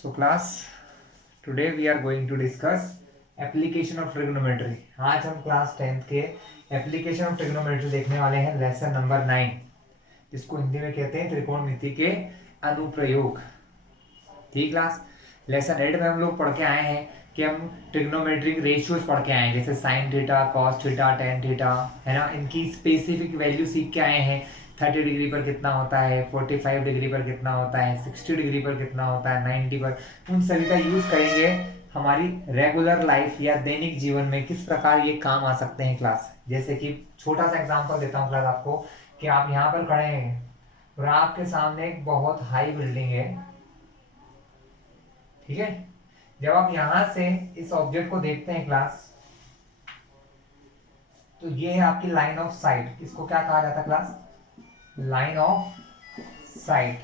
So class, today we are going to discuss application of trigonometry. आज हम class 10th के application of trigonometry देखने वाले हैं, लेसन नंबर 9, जिसको हिंदी में कहते हैं त्रिकोणमिति के अनुप्रयोग। ठीक क्लास, लेसन 8 में हम लोग पढ़ के आए हैं कि हम ट्रिग्नोमेट्रिक रेशियोज पढ़ के आए हैं, जैसे sine theta, cos theta, tan theta, है ना। इनकी स्पेसिफिक वैल्यू सीख के आए हैं। 30 डिग्री पर कितना होता है, 45 डिग्री पर कितना होता है, 60 डिग्री पर कितना होता है, 90 पर। उन सभी का यूज करेंगे हमारी रेगुलर लाइफ या दैनिक जीवन में, किस प्रकार ये काम आ सकते हैं क्लास। जैसे कि छोटा सा एग्जांपल देता हूँ क्लास आपको, कि आप यहाँ पर खड़े हैं और आपके सामने एक बहुत हाई बिल्डिंग है, ठीक है। जब आप यहां से इस ऑब्जेक्ट को देखते हैं क्लास, तो ये है आपकी लाइन ऑफ साइट। इसको क्या कहा जाता है class? Line of site.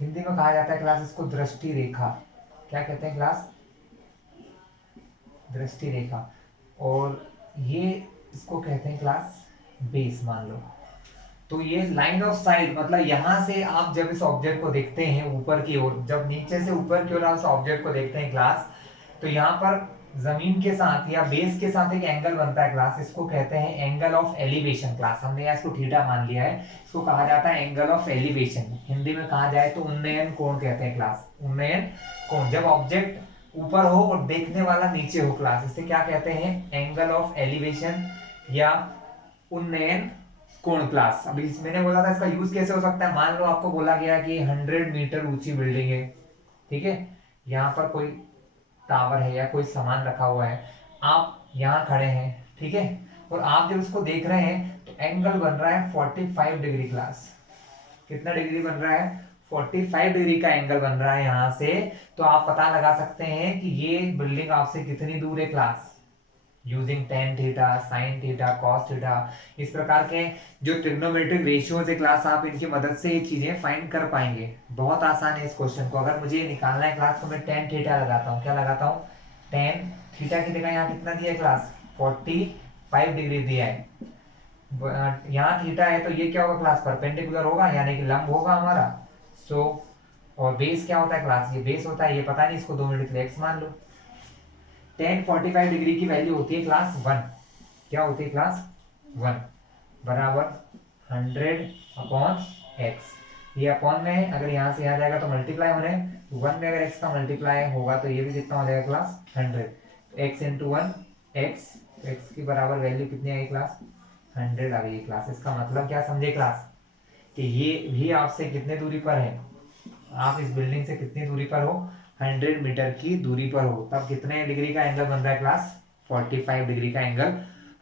Hindi में कहा जाता है क्लास इसको दृष्टि रेखा। क्या कहते हैं क्लास? दृष्टि रेखा। और ये इसको कहते हैं क्लास बेस, मान लो। तो ये लाइन ऑफ साइट मतलब यहां से आप जब इस ऑब्जेक्ट को देखते हैं ऊपर की ओर, जब नीचे से ऊपर की ओर आप इस ऑब्जेक्ट को देखते हैं क्लास, तो यहाँ पर जमीन के साथ या बेस के साथ एक एंगल बनता है क्लास। इसको कहते हैं एंगल ऑफ एलिवेशन क्लास। हमने यहाँ इसको थीटा मान लिया है, इसको कहा जाता है एंगल ऑफ एलिवेशन। हिंदी में कहा जाए तो उन्नयन कोण कहते हैं क्लास, उन्नयन कोण। जब ऑब्जेक्ट ऊपर हो और देखने वाला नीचे हो क्लास, इसे क्या कहते हैं? एंगल ऑफ एलिवेशन या उन्नयन कोण क्लास। अभी मैंने बोला था इसका यूज कैसे हो सकता है। मान लो आपको बोला गया कि 100 मीटर ऊंची बिल्डिंग है, ठीक है। यहाँ पर कोई टावर है या कोई सामान रखा हुआ है, आप यहाँ खड़े हैं, ठीक है। और आप जब उसको देख रहे हैं तो एंगल बन रहा है 45 डिग्री क्लास। कितना डिग्री बन रहा है? 45 डिग्री का एंगल बन रहा है यहाँ से। तो आप पता लगा सकते हैं कि ये बिल्डिंग आपसे कितनी दूर है class, using tan theta, sine theta, cos theta. इस प्रकार के जो ट्रिग्नोमेट्रिक रेशियोज है क्लास, आप इनकी मदद से ये चीजें फाइंड कर पाएंगे। बहुत आसान है इस क्वेश्चन को। अगर मुझे ये निकालना है क्लास, तो मैं टेन थीटा लगाता हूँ। क्या लगाता हूँ? टेन थीटा की जगह यहाँ कितना दिया है क्लास? 45 डिग्री दिया है। यहाँ थीटा है तो ये क्या होगा क्लास? परपेंडिकुलर होगा, यानी कि लंब होगा हमारा। सो और बेस क्या होता है क्लास? ये बेस होता है। ये पता नहीं, इसको 2 मिनट के लिए एक्स मान लो। टेन 45 डिग्री की वैल्यू होती है क्लास 1। क्या होती है क्लास? 1 बराबर 100/x। ये अपॉन में है, अगर यहाँ से यहाँ जाएगा तो मल्टीप्लाई होने, 1 में अगर x का मल्टीप्लाई होगा तो ये भी कितना हो जाएगा class? 100। x into 1 x, x की बराबर वैल्यू कितनी आई क्लास? 100 आ गई क्लास। इसका मतलब क्या समझे क्लास? कि ये भी आपसे कितने दूरी पर है? आप इस बिल्डिंग से कितनी दूरी पर हो? 100 मीटर की दूरी पर हो। तब कितने डिग्री का एंगल बन रहा है क्लास? 45 डिग्री का एंगल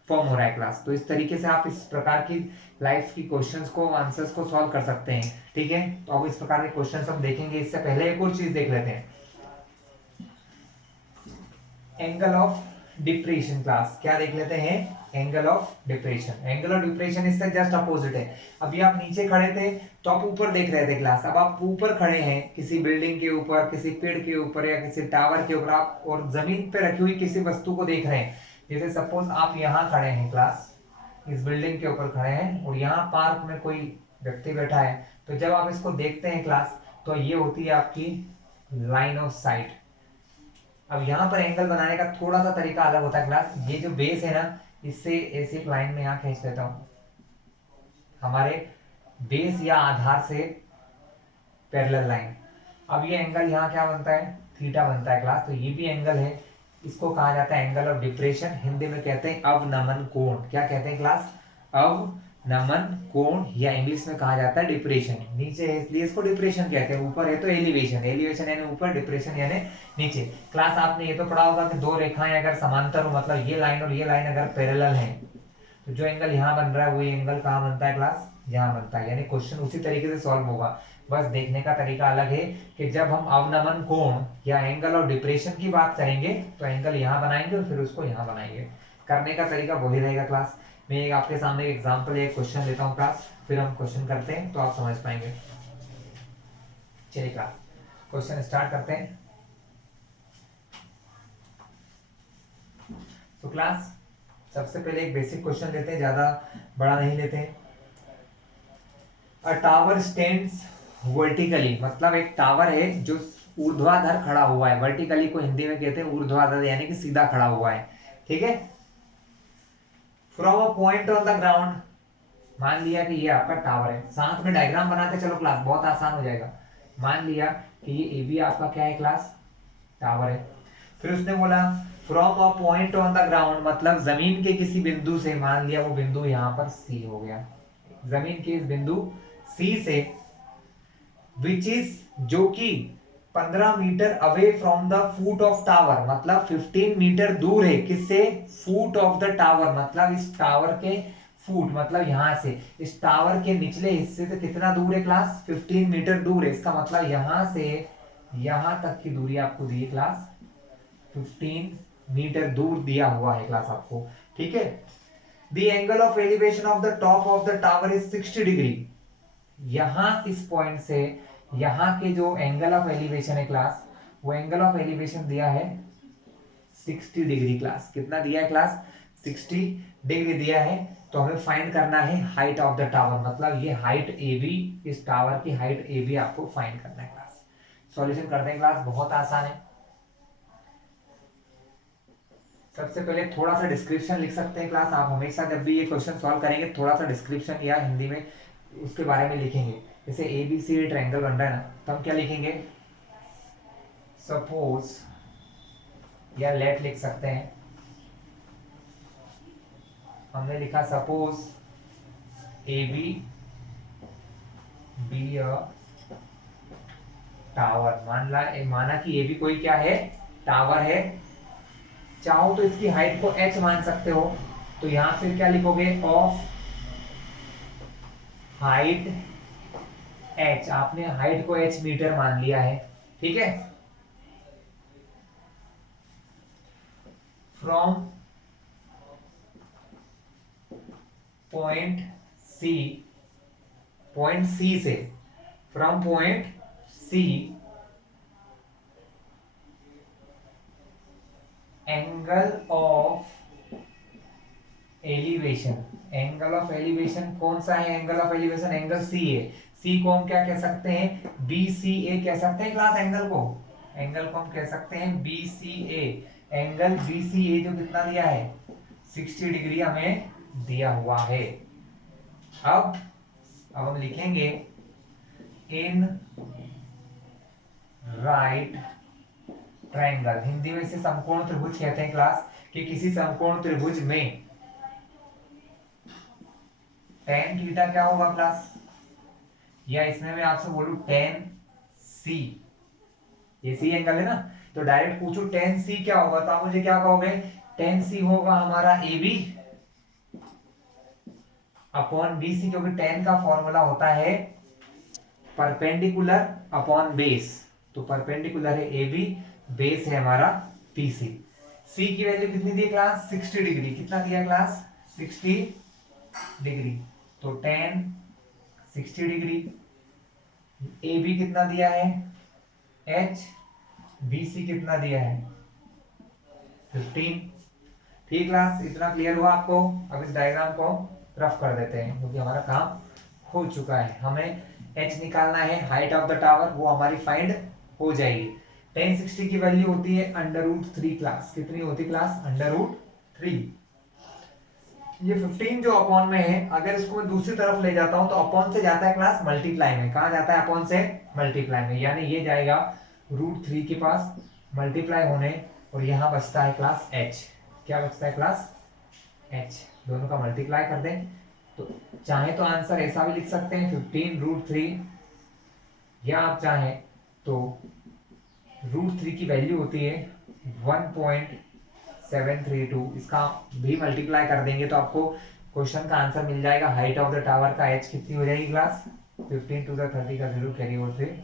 फॉर्म हो रहा है क्लास। तो इस तरीके से आप इस प्रकार की लाइफ की क्वेश्चंस को, आंसर्स को सॉल्व कर सकते हैं, ठीक है। तो अब इस प्रकार के क्वेश्चंस हम देखेंगे। इससे पहले एक और चीज देख लेते हैं, एंगल ऑफ डिप्रेशन क्लास। क्या देख लेते हैं? Angle of depression. Angle of depression इससे जस्ट अपोजिट है। अभी आप नीचे खड़े थे तो आप ऊपर देख रहे थे क्लास, अब आप ऊपर खड़े हैं किसी बिल्डिंग के ऊपर, किसी पेड़ के ऊपर या किसी टावर के ऊपर, आप और जमीन पे रखी हुई किसी वस्तु को देख रहे हैं। जैसे सपोज आप यहाँ खड़े हैं क्लास, इस बिल्डिंग के ऊपर खड़े हैं और यहाँ पार्क में कोई व्यक्ति बैठा है। तो जब आप इसको देखते हैं क्लास, तो ये होती है आपकी लाइन ऑफ साइट। अब यहाँ पर एंगल बनाने का थोड़ा सा तरीका अलग होता है क्लास। ये जो बेस है ना, इससे ऐसे एक लाइन में यहाँ खींच देता हूँ, हमारे बेस या आधार से पैरेलल लाइन। अब ये एंगल यहाँ क्या बनता है? थीटा बनता है क्लास। तो ये भी एंगल है, इसको कहा जाता है एंगल ऑफ डिप्रेशन। हिंदी में कहते हैं अवनमन कोण। क्या कहते हैं क्लास? अवनमन कोण, या इंग्लिश में कहा जाता है डिप्रेशन। नीचे है इसलिए इसको डिप्रेशन कहते हैं, ऊपर है तो एलिवेशन। एलिवेशन यानी ऊपर, डिप्रेशन यानी नीचे। क्लास आपने ये तो पढ़ा होगा कि दो रेखाएं अगर समांतर हो, मतलब ये लाइन और ये लाइन अगर पैरेलल है, तो जो एंगल यहाँ बन रहा है वही एंगल कहाँ बनता है क्लास? यहाँ बनता है। यानी क्वेश्चन उसी तरीके से सॉल्व होगा, बस देखने का तरीका अलग है। कि जब हम अवनमन कोण या एंगल ऑफ डिप्रेशन की बात करेंगे तो एंगल यहाँ बनाएंगे और फिर उसको यहाँ बनाएंगे। करने का तरीका वही रहेगा क्लास। मैं एक आपके सामने एक एग्जांपल, एक क्वेश्चन देता हूँ क्लास, फिर हम क्वेश्चन करते हैं तो आप समझ पाएंगे। चलिए क्लास, क्वेश्चन स्टार्ट करते हैं। तो क्लास सबसे पहले एक बेसिक क्वेश्चन लेते हैं, ज्यादा बड़ा नहीं लेते हैं। अ टावर स्टैंड्स वर्टिकली, मतलब एक टावर है जो ऊर्ध्वाधर खड़ा हुआ है। वर्टिकली को हिंदी में कहते हैं ऊर्ध्वाधर, यानी कि सीधा खड़ा हुआ है। ठीक है। From a point on the ground, मान लिया कि ये आपका टावर है। साथ में डायग्राम बनाते चलो क्लास, बहुत आसान हो जाएगा। मान लिया कि ये ए बी आपका क्या है क्लास, टावर है। फिर उसने बोला from a point on the ground, मतलब जमीन के किसी बिंदु से, मान लिया वो बिंदु यहाँ पर सी हो गया, जमीन के इस बिंदु सी से, विच इज, जो कि 15 metre away from the foot of tower, मतलब 15 मीटर दूर है किससे, फुट ऑफ द टावर, मतलब इस टावर के फुट, मतलब यहां से इस टावर के निचले हिस्से से कितना दूर है क्लास, 15 मीटर दूर है। इसका मतलब यहां से यहां तक की दूरी आपको दी है क्लास 15 मीटर दूर दिया हुआ है क्लास आपको। ठीक है। The angle of elevation of the top of the tower is 60 degree. यहां इस पॉइंट से यहां के जो एंगल ऑफ एलिवेशन है क्लास, वो एंगल ऑफ एलिवेशन दिया है 60 डिग्री क्लास। कितना दिया है क्लास, 60 डिग्री दिया है। तो हमें फाइंड करना है हाइट ऑफ द टावर, मतलब ये हाइट ए बी, इस टावर की हाइट ए बी आपको फाइंड करना है क्लास। सॉल्यूशन करते हैं क्लास, बहुत आसान है। सबसे पहले थोड़ा सा डिस्क्रिप्शन लिख सकते हैं क्लास। आप हमेशा जब भी ये क्वेश्चन सॉल्व करेंगे थोड़ा सा डिस्क्रिप्शन या हिंदी में उसके बारे में लिखेंगे। जैसे ए बी सी ट्रायंगल बन रहा है ना, तो हम क्या लिखेंगे, सपोज, या लेट लिख सकते हैं। हमने लिखा suppose A B B a tower, माना कि ए बी कोई क्या है, टावर है। चाहो तो इसकी हाइट को h मान सकते हो, तो यहां फिर क्या लिखोगे, ऑफ हाइट h, आपने हाइट को h मीटर मान लिया है। ठीक है। From point C, point C से, from point C, angle of elevation, angle of elevation कौन सा है, angle of elevation angle C है। सी को हम क्या कह सकते हैं, बी सी ए कह सकते हैं क्लास। एंगल को, एंगल को हम कह सकते हैं बी सी ए। एंगल बी सी ए जो कितना दिया है, 60 डिग्री हमें दिया हुआ है। अब हम लिखेंगे इन राइट ट्रायंगल, हिंदी में इसे समकोण त्रिभुज कहते हैं क्लास, कि किसी समकोण त्रिभुज में टेन थीटा क्या होगा क्लास, या इसमें मैं आपसे बोलूं टेन सी, ये सी एंगल है ना, तो डायरेक्ट पूछू टेन सी क्या होगा, तो आप मुझे क्या कहोगे, टेन सी होगा हमारा A B upon B C, क्योंकि टेन का फॉर्मूला होता है परपेंडिकुलर अपॉन बेस, तो परपेंडिकुलर है ए बी, बेस है हमारा पी सी। सी की वैल्यू कितनी दी क्लास, 60 डिग्री। कितना दिया क्लास, 60 डिग्री। तो टेन 60 डिग्री, ए बी कितना दिया है, एच, बी सी कितना दिया है, 15। ठीक क्लास, इतना क्लियर हुआ आपको। अब इस डायग्राम को रफ कर देते हैं, क्योंकि हमारा काम हो चुका है। हमें एच निकालना है, हाइट ऑफ द टावर, वो हमारी फाइंड हो जाएगी। टेन 60 की वैल्यू होती है √3 क्लास। कितनी होती क्लास, √3। ये 15 जो अपॉन में है, अगर इसको मैं दूसरी तरफ ले जाता हूं तो अपॉन से जाता है क्लास मल्टीप्लाई में। कहा जाता है, अपॉन से मल्टीप्लाई में, यानी ये जाएगा √3 के पास मल्टीप्लाई होने, और यहां बचता है क्लास h। क्या बचता है क्लास, h। दोनों का मल्टीप्लाई कर दें तो चाहे तो आंसर ऐसा भी लिख सकते हैं 15 √3, या आप चाहें तो √3 की वैल्यू होती है 1.732, इसका भी मल्टीप्लाई कर देंगे तो आपको क्वेश्चन का आंसर मिल जाएगा। हाइट ऑफ द टावर का h कितनी हो जाएगी क्लास, 15 to the 30 का 0 कैरी ओवर 3।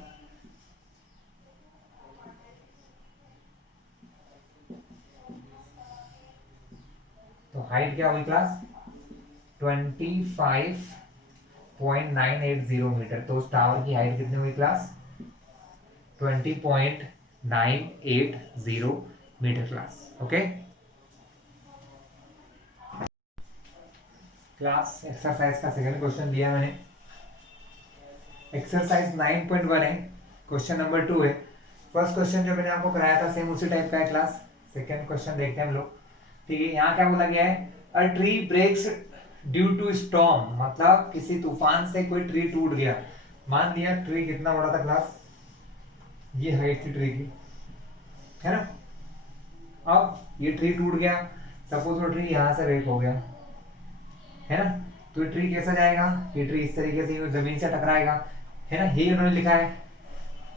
तो हाइट क्या हुई क्लास, 25.980 मीटर। तो उस टावर की हाइट कितनी हुई class, 20.980 metre class. Okay. Class exercise का सेकंड क्वेश्चन दिया मैंने। एक्सरसाइज 9.1 है, क्वेश्चन नंबर 2 है। फर्स्ट क्वेश्चन जो मैंने आपको कराया था सेम उसी टाइप का है क्लास। सेकंड क्वेश्चन देखते हैं हम लोग। ठीक है, यहाँ क्या बोला गया है, a tree breaks due to storm, मतलब किसी तूफान से कोई ट्री टूट गया। मान लिया ट्री कितना बड़ा था क्लास, ये हाइट थी ट्री की, है ना। अब ये ट्री टूट गया, सपोज वो ट्री यहाँ से ब्रेक हो गया, है ना। तो ये ट्री कैसा जाएगा, ये ट्री इस तरीके से जमीन से टकराएगा, है ना। ये उन्होंने लिखा है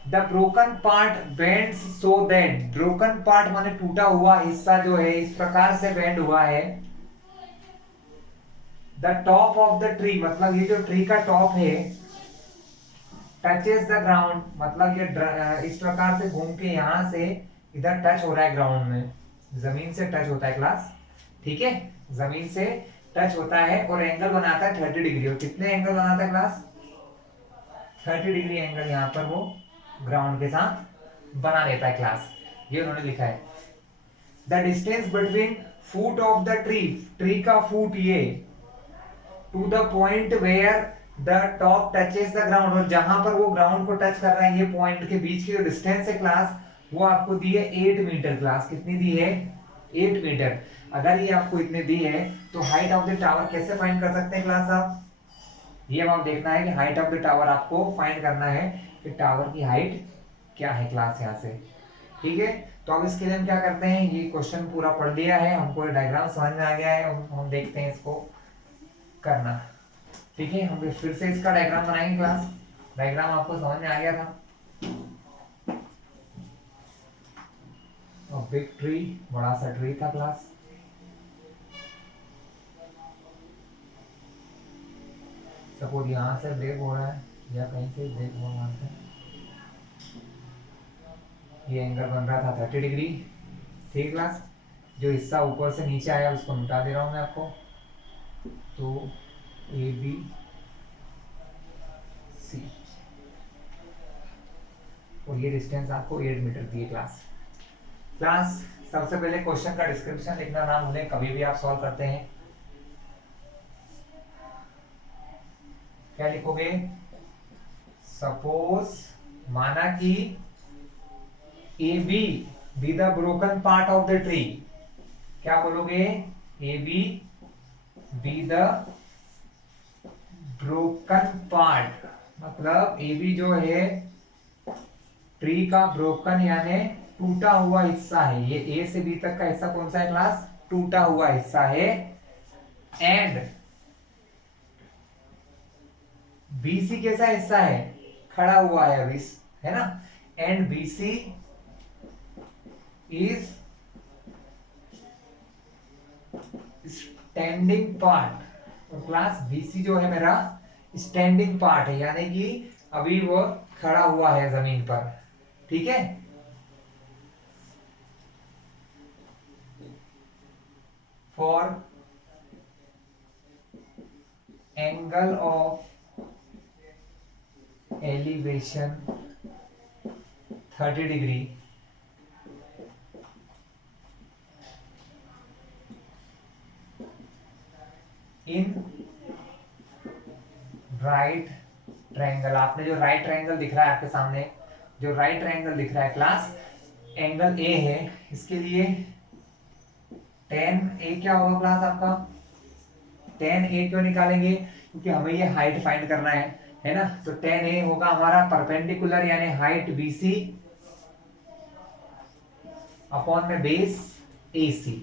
the broken part bends so that, broken part माने टूटा हुआ हिस्सा जो है इस प्रकार से बेंड हुआ है। The top of the tree, मतलब ये जो ट्री का टॉप है, टचेस द ग्राउंड, मतलब ये इस प्रकार से घूम के यहां से इधर टच हो रहा है ग्राउंड में, जमीन से टच होता है क्लास। ठीक है, जमीन से टच होता है और एंगल बनाता है 30 डिग्री। और कितने एंगल बनाता है क्लास, 30 डिग्री एंगल यहाँ पर वो ग्राउंड के साथ बना देता है क्लास। ये उन्होंने लिखा है the distance between foot of the tree, tree का फुट ये, to the point where the top touches the ground, और जहां पर वो ग्राउंड को टच कर रहा है, ये पॉइंट के बीच की जो डिस्टेंस है क्लास, वो आपको दी है 8 मीटर क्लास। कितनी दी है, 8 मीटर। अगर ये आपको इतने दी है तो हाइट ऑफ द टावर कैसे फाइंड कर सकते हैं क्लास आप, ये अब आप देखना है कि हाइट ऑफ द टावर आपको फाइंड करना है कि टावर की हाइट क्या है क्लास यहाँ से। ठीक है, तो अब इसके लिए हम क्या करते हैं, ये क्वेश्चन पूरा पढ़ लिया है, हमको डायग्राम समझ में आ गया है, हम देखते हैं इसको करना। ठीक है, हम फिर से इसका डायग्राम बनाएंगे क्लास। डायग्राम आपको समझ में आ गया था। और बिग ट्री, बड़ा सा ट्री था क्लास। सपोज यहाँ से ब्रेक हो रहा है या कहीं से ब्रेक हो रहा है, ये एंगल बन रहा था 30 डिग्री। ठीक क्लास, जो हिस्सा ऊपर से नीचे आया उसको मिटा दे रहा हूँ मैं आपको। तो ए बी सी, और ये डिस्टेंस आपको 8 मीटर दी है क्लास। क्लास सबसे पहले क्वेश्चन का डिस्क्रिप्शन लिखना ना भूलें कभी भी आप सॉल्व करते हैं। क्या लिखोगे, सपोज माना कि A B B the broken part of the tree. क्या बोलोगे, A B the broken part, मतलब ए बी जो है ट्री का ब्रोकन यानी टूटा हुआ हिस्सा है। ये ए से बी तक का हिस्सा कौन सा है क्लास, टूटा हुआ हिस्सा है। एंड बीसी कैसा हिस्सा है, खड़ा हुआ है अभी, है ना। And BC is standing part, तो क्लास बीसी जो है मेरा स्टैंडिंग पार्ट है, यानी कि अभी वो खड़ा हुआ है जमीन पर। ठीक है, for angle of elevation 30 degree in right triangle. आपने जो राइट ट्रायंगल दिख रहा है आपके सामने, जो राइट ट्रायंगल दिख रहा है क्लास, एंगल ए है, इसके लिए tan ए क्या होगा क्लास आपका, tan ए क्यों निकालेंगे, क्योंकि हमें ये हाइट फाइंड करना है ना। तो tan ए होगा हमारा परपेंडिकुलर यानी हाइट बीसी अपॉन में बेस एसी,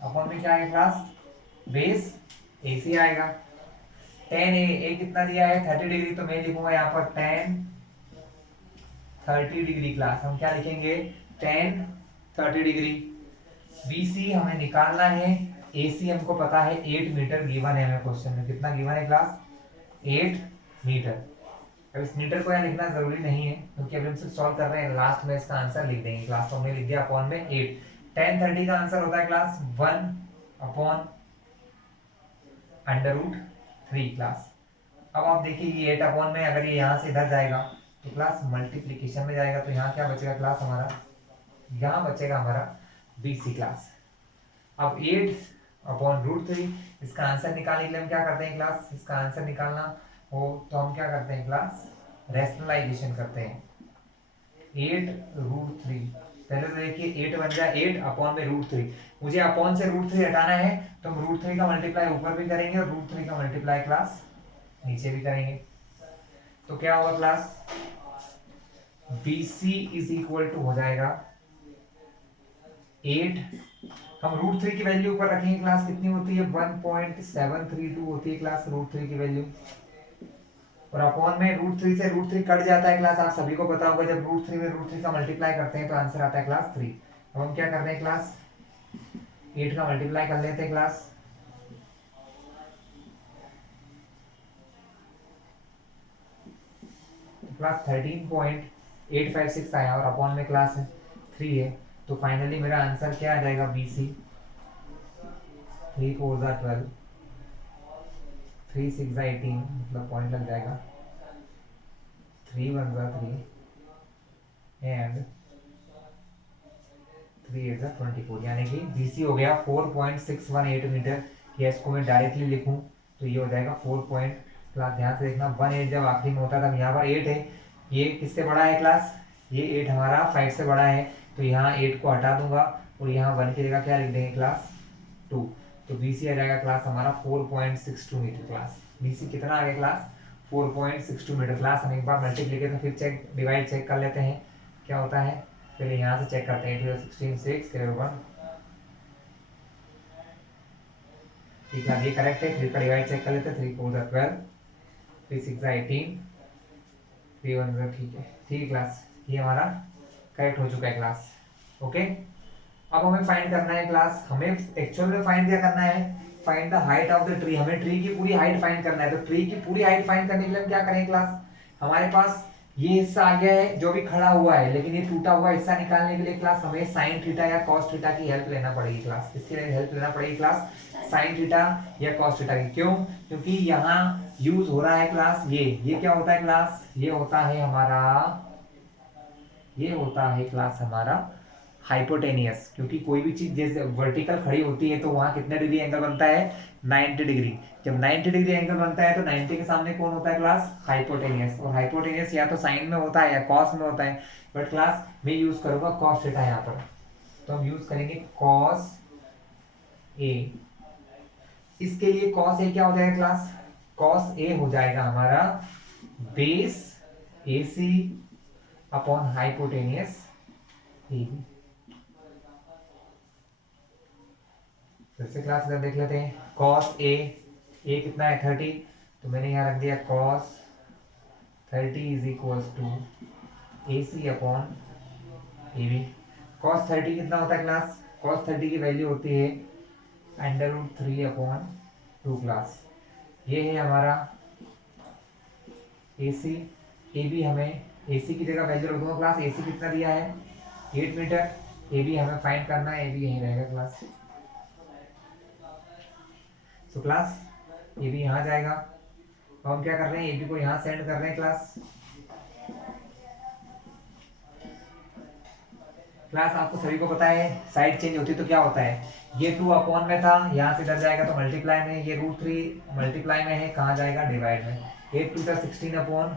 अपॉन में क्या आएगा क्लास, बेस एसी आएगा। tan ए कितना दिया है 30 डिग्री, तो मैं लिखूंगा यहाँ पर tan 30 डिग्री क्लास। हम क्या लिखेंगे, tan 30 डिग्री। बीसी हमें निकालना है, एसी हमको पता है 8 मीटर गिवन है हमें क्वेश्चन में। कितना गिवन है क्लास, 8 मीटर। अब इस मीटर को यहाँ लिखना जरूरी नहीं है क्योंकि अभी हम सिर्फ सॉल्व कर रहे हैं, लास्ट में इसका आंसर लिख देंगे क्लास। तो हमने लिख दिया अपॉन में 8। tan 30 का आंसर होता है क्लास 1 अपॉन √3 क्लास। अब आप देखिए ये 8 अपॉन में अगर ये यहाँ से इधर जाएगा तो क्लास मल्टीप्लीकेशन में जाएगा, तो यहाँ क्या बचेगा क्लास हमारा, यहाँ बचेगा हमारा बीसी क्लास। अब 8 अपॉन रूट थ्री। इसका आंसर निकालने के लिए हम क्या करते हैं क्लास, इसका आंसर निकालना हो तो हम क्या करते हैं क्लास, रैशनलाइजेशन करते हैं। 8√3, पहले तो देखिए 8 बन गया, 8 अपॉन में रूट थ्री। मुझे अपॉन से रूट थ्री हटाना है तो हम रूट थ्री का मल्टीप्लाई ऊपर भी करेंगे और रूट थ्री का मल्टीप्लाई क्लास नीचे भी करेंगे। तो क्या होगा class, BC is equal to हो जाएगा 8, हम रूट थ्री की वैल्यू ऊपर रखेंगे क्लास, कितनी होती है 1.732 होती है क्लास रूट थ्री की वैल्यू, और अपॉन में रूट थ्री से रूट थ्री कट जाता है क्लास, आप सभी को पता होगा जब रूट थ्री में रूट थ्री का मल्टीप्लाई करते हैं तो आंसर आता है क्लास 3। अब हम क्या कर रहे हैं क्लास, 8 का मल्टीप्लाई कर लेते हैं क्लास, क्लास 13.856 आया और अपॉन में क्लास है 3 है, तो फाइनली मेरा आंसर क्या आ जाएगा, BC 3 4 12, 3 6 18, मतलब पॉइंट लग जाएगा, 3 1 3 एंड 3 8 24, यानी कि BC हो गया 4.618 मीटर। या इसको मैं डायरेक्टली लिखूं तो ये हो जाएगा 4 पॉइंट, क्लास ध्यान से देखना 1 8 जब आखिरी में होता है तब यहाँ पर 8 है, ये किससे बड़ा है क्लास, ये 8 हमारा 5 से बड़ा है, तो यहाँ 8 को हटा दूंगा और यहाँ 1 की जगह क्या लिख देंगे क्लास 2, तो BC आ जाएगा क्लास हमारा 4.62 मीटर। क्लास BC कितना आ गया क्लास, 4.62 मीटर। क्लास हम एक बार मल्टीप्लीकेशन फिर चेक डिवाइड चेक कर लेते हैं क्या होता है, पहले यहाँ से चेक करते हैं, 16 6 1, ठीक है ये करेक्ट है, 3 का डिवाइड चेक कर लेते हैं, 3 4 12, 3 6 18, 3 1 ठीक है क्लास, ये हमारा करेक्ट हो चुका है क्लास। ओके, अब हमें फाइंड करना है क्लास, हमें एक्चुअल में फाइंड क्या करना है, find the height of the tree, हमें ट्री की पूरी हाइट फाइंड करना है। तो ट्री की पूरी हाइट फाइंड करने के लिए हम क्या करें क्लास, हमारे पास ये हिस्सा आ गया है जो भी खड़ा हुआ है, लेकिन ये टूटा हुआ हिस्सा निकालने के लिए क्लास हमें साइन थीटा या कॉस थीटा की हेल्प लेना पड़ेगी क्लास, किसकी हेल्प लेना पड़ेगी क्लास, साइन थीटा या कॉस थीटा की। क्यों, क्योंकि यहाँ यूज हो रहा है क्लास ये क्या होता है क्लास, ये होता है हमारा, ये होता है क्लास हमारा हाइपोटेनियस, क्योंकि कोई भी चीज जैसे वर्टिकल खड़ी होती है तो वहां कितने डिग्री एंगल बनता है, 90 डिग्री। जब 90 डिग्री एंगल बनता है तो 90 के सामने कौन होता है क्लास, हाइपोटेनियस, और हाइपोटेनियस या तो साइन में होता है या कॉस में होता है, बट क्लास मैं यूज करूंगा कॉस थीटा यहाँ पर, तो हम यूज करेंगे कॉस ए। इसके लिए कॉस ए क्या हो जाएगा क्लास, कॉस ए हो जाएगा हमारा base AC upon hypotenuse AB। फिर से क्लास इधर देख लेते हैं, कॉस ए कितना है 30, तो मैंने यहाँ रख दिया cos 30 is equals to AC upon AB। Cos 30 कितना होता है क्लास, कॉस 30 की वैल्यू होती है √3 अपॉन 2 क्लास, ये है हमारा AC। AB हमें AC की जगह वैल्यू रख दूंगा क्लास, AC कितना दिया है 8 मीटर, AB हमें फाइंड करना है, AB यहीं रहेगा क्लास, तो क्लास AB यहाँ जाएगा। अब हम क्या कर रहे हैं, AB को यहाँ सेंड कर रहे हैं क्लास, क्लास आपको सभी को पता है साइड चेंज होती है तो क्या होता है, ये 2 अपॉन में था, यहाँ से इधर जाएगा तो मल्टीप्लाई में, ये √3 मल्टीप्लाई में है, कहाँ जाएगा डिवाइड में, 8 2 16 अपॉन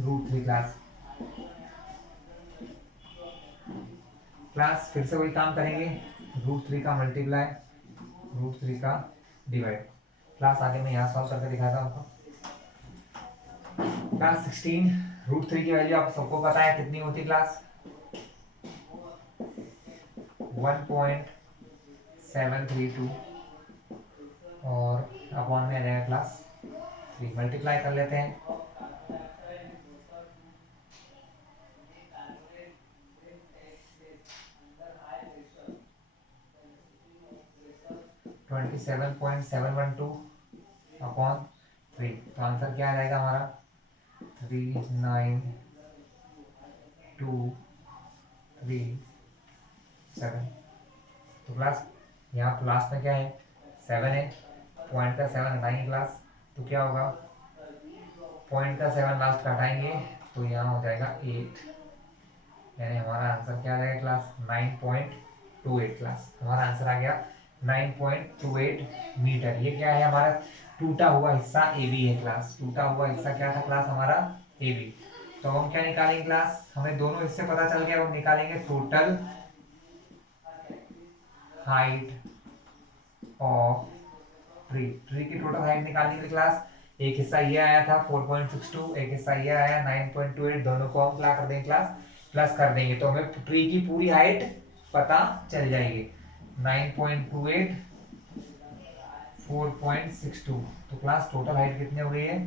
√3 क्लास। क्लास फिर से वही काम करेंगे, √3 का मल्टीप्लाई √3 का डिवाइड। क्लास आगे मैं यहाँ सॉल्व करके दिखाता हूँ आपको। क्लास 16 √3 की वैल्यू आप सबको पता है कितनी होती है क्लास, 1.732 और अपॉन में आ जाएगा क्लास 3, मल्टीप्लाई कर लेते हैं, 27.712 अपॉन 3, तो आंसर क्या आ जाएगा हमारा 39237। तो क्लास यहाँ लास्ट में क्या है 7 है, पॉइंट का 7 हटाएंगे क्लास तो क्या होगा, पॉइंट का 7 लास्ट का हटाएंगे तो यहाँ हो जाएगा 8, यानी हमारा आंसर क्या आ जाएगा क्लास 9.28 क्लास, हमारा आंसर आ गया 9.28 मीटर। ये क्या है हमारा टूटा हुआ हिस्सा ए बी है क्लास। टूटा हुआ हिस्सा क्या था क्लास हमारा ए बी। तो हम क्या निकालेंगे क्लास, हमें दोनों हिस्से पता चल गया, हम निकालेंगे total height of tree. Tree की टोटल हाइट निकालने के क्लास एक हिस्सा ये आया था 4.62, एक हिस्सा ये आया 9.28, दोनों को हम क्या कर देंगे क्लास प्लस कर देंगे, तो हमें ट्री की पूरी हाइट पता चल जाएगी। 9.28 4.62, तो क्लास टोटल हाइट कितनी हो गई है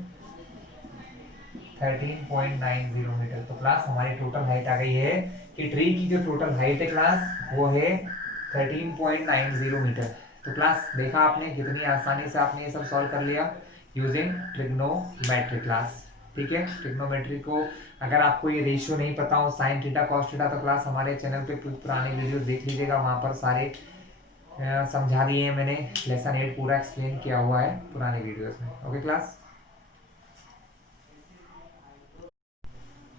13.90 मीटर। तो क्लास हमारी टोटल हाइट आ गई है कि ट्री की जो टोटल हाइट है क्लास वो है 13.90 मीटर। तो क्लास देखा आपने कितनी आसानी से आपने ये सब सॉल्व कर लिया यूजिंग ट्रिग्नोमेट्री क्लास। ठीक है, ट्रिग्नोमेट्री को अगर आपको ये रेशियो नहीं पता हो साइन थीटा कॉस थीटा, तो क्लास हमारे चैनल पे पुराने वीडियो देख लीजिएगा, वहां पर सारे समझा दिए हैं मैंने। लेसन 8 पूरा एक्सप्लेन किया हुआ है पुराने वीडियोस में। Okay class.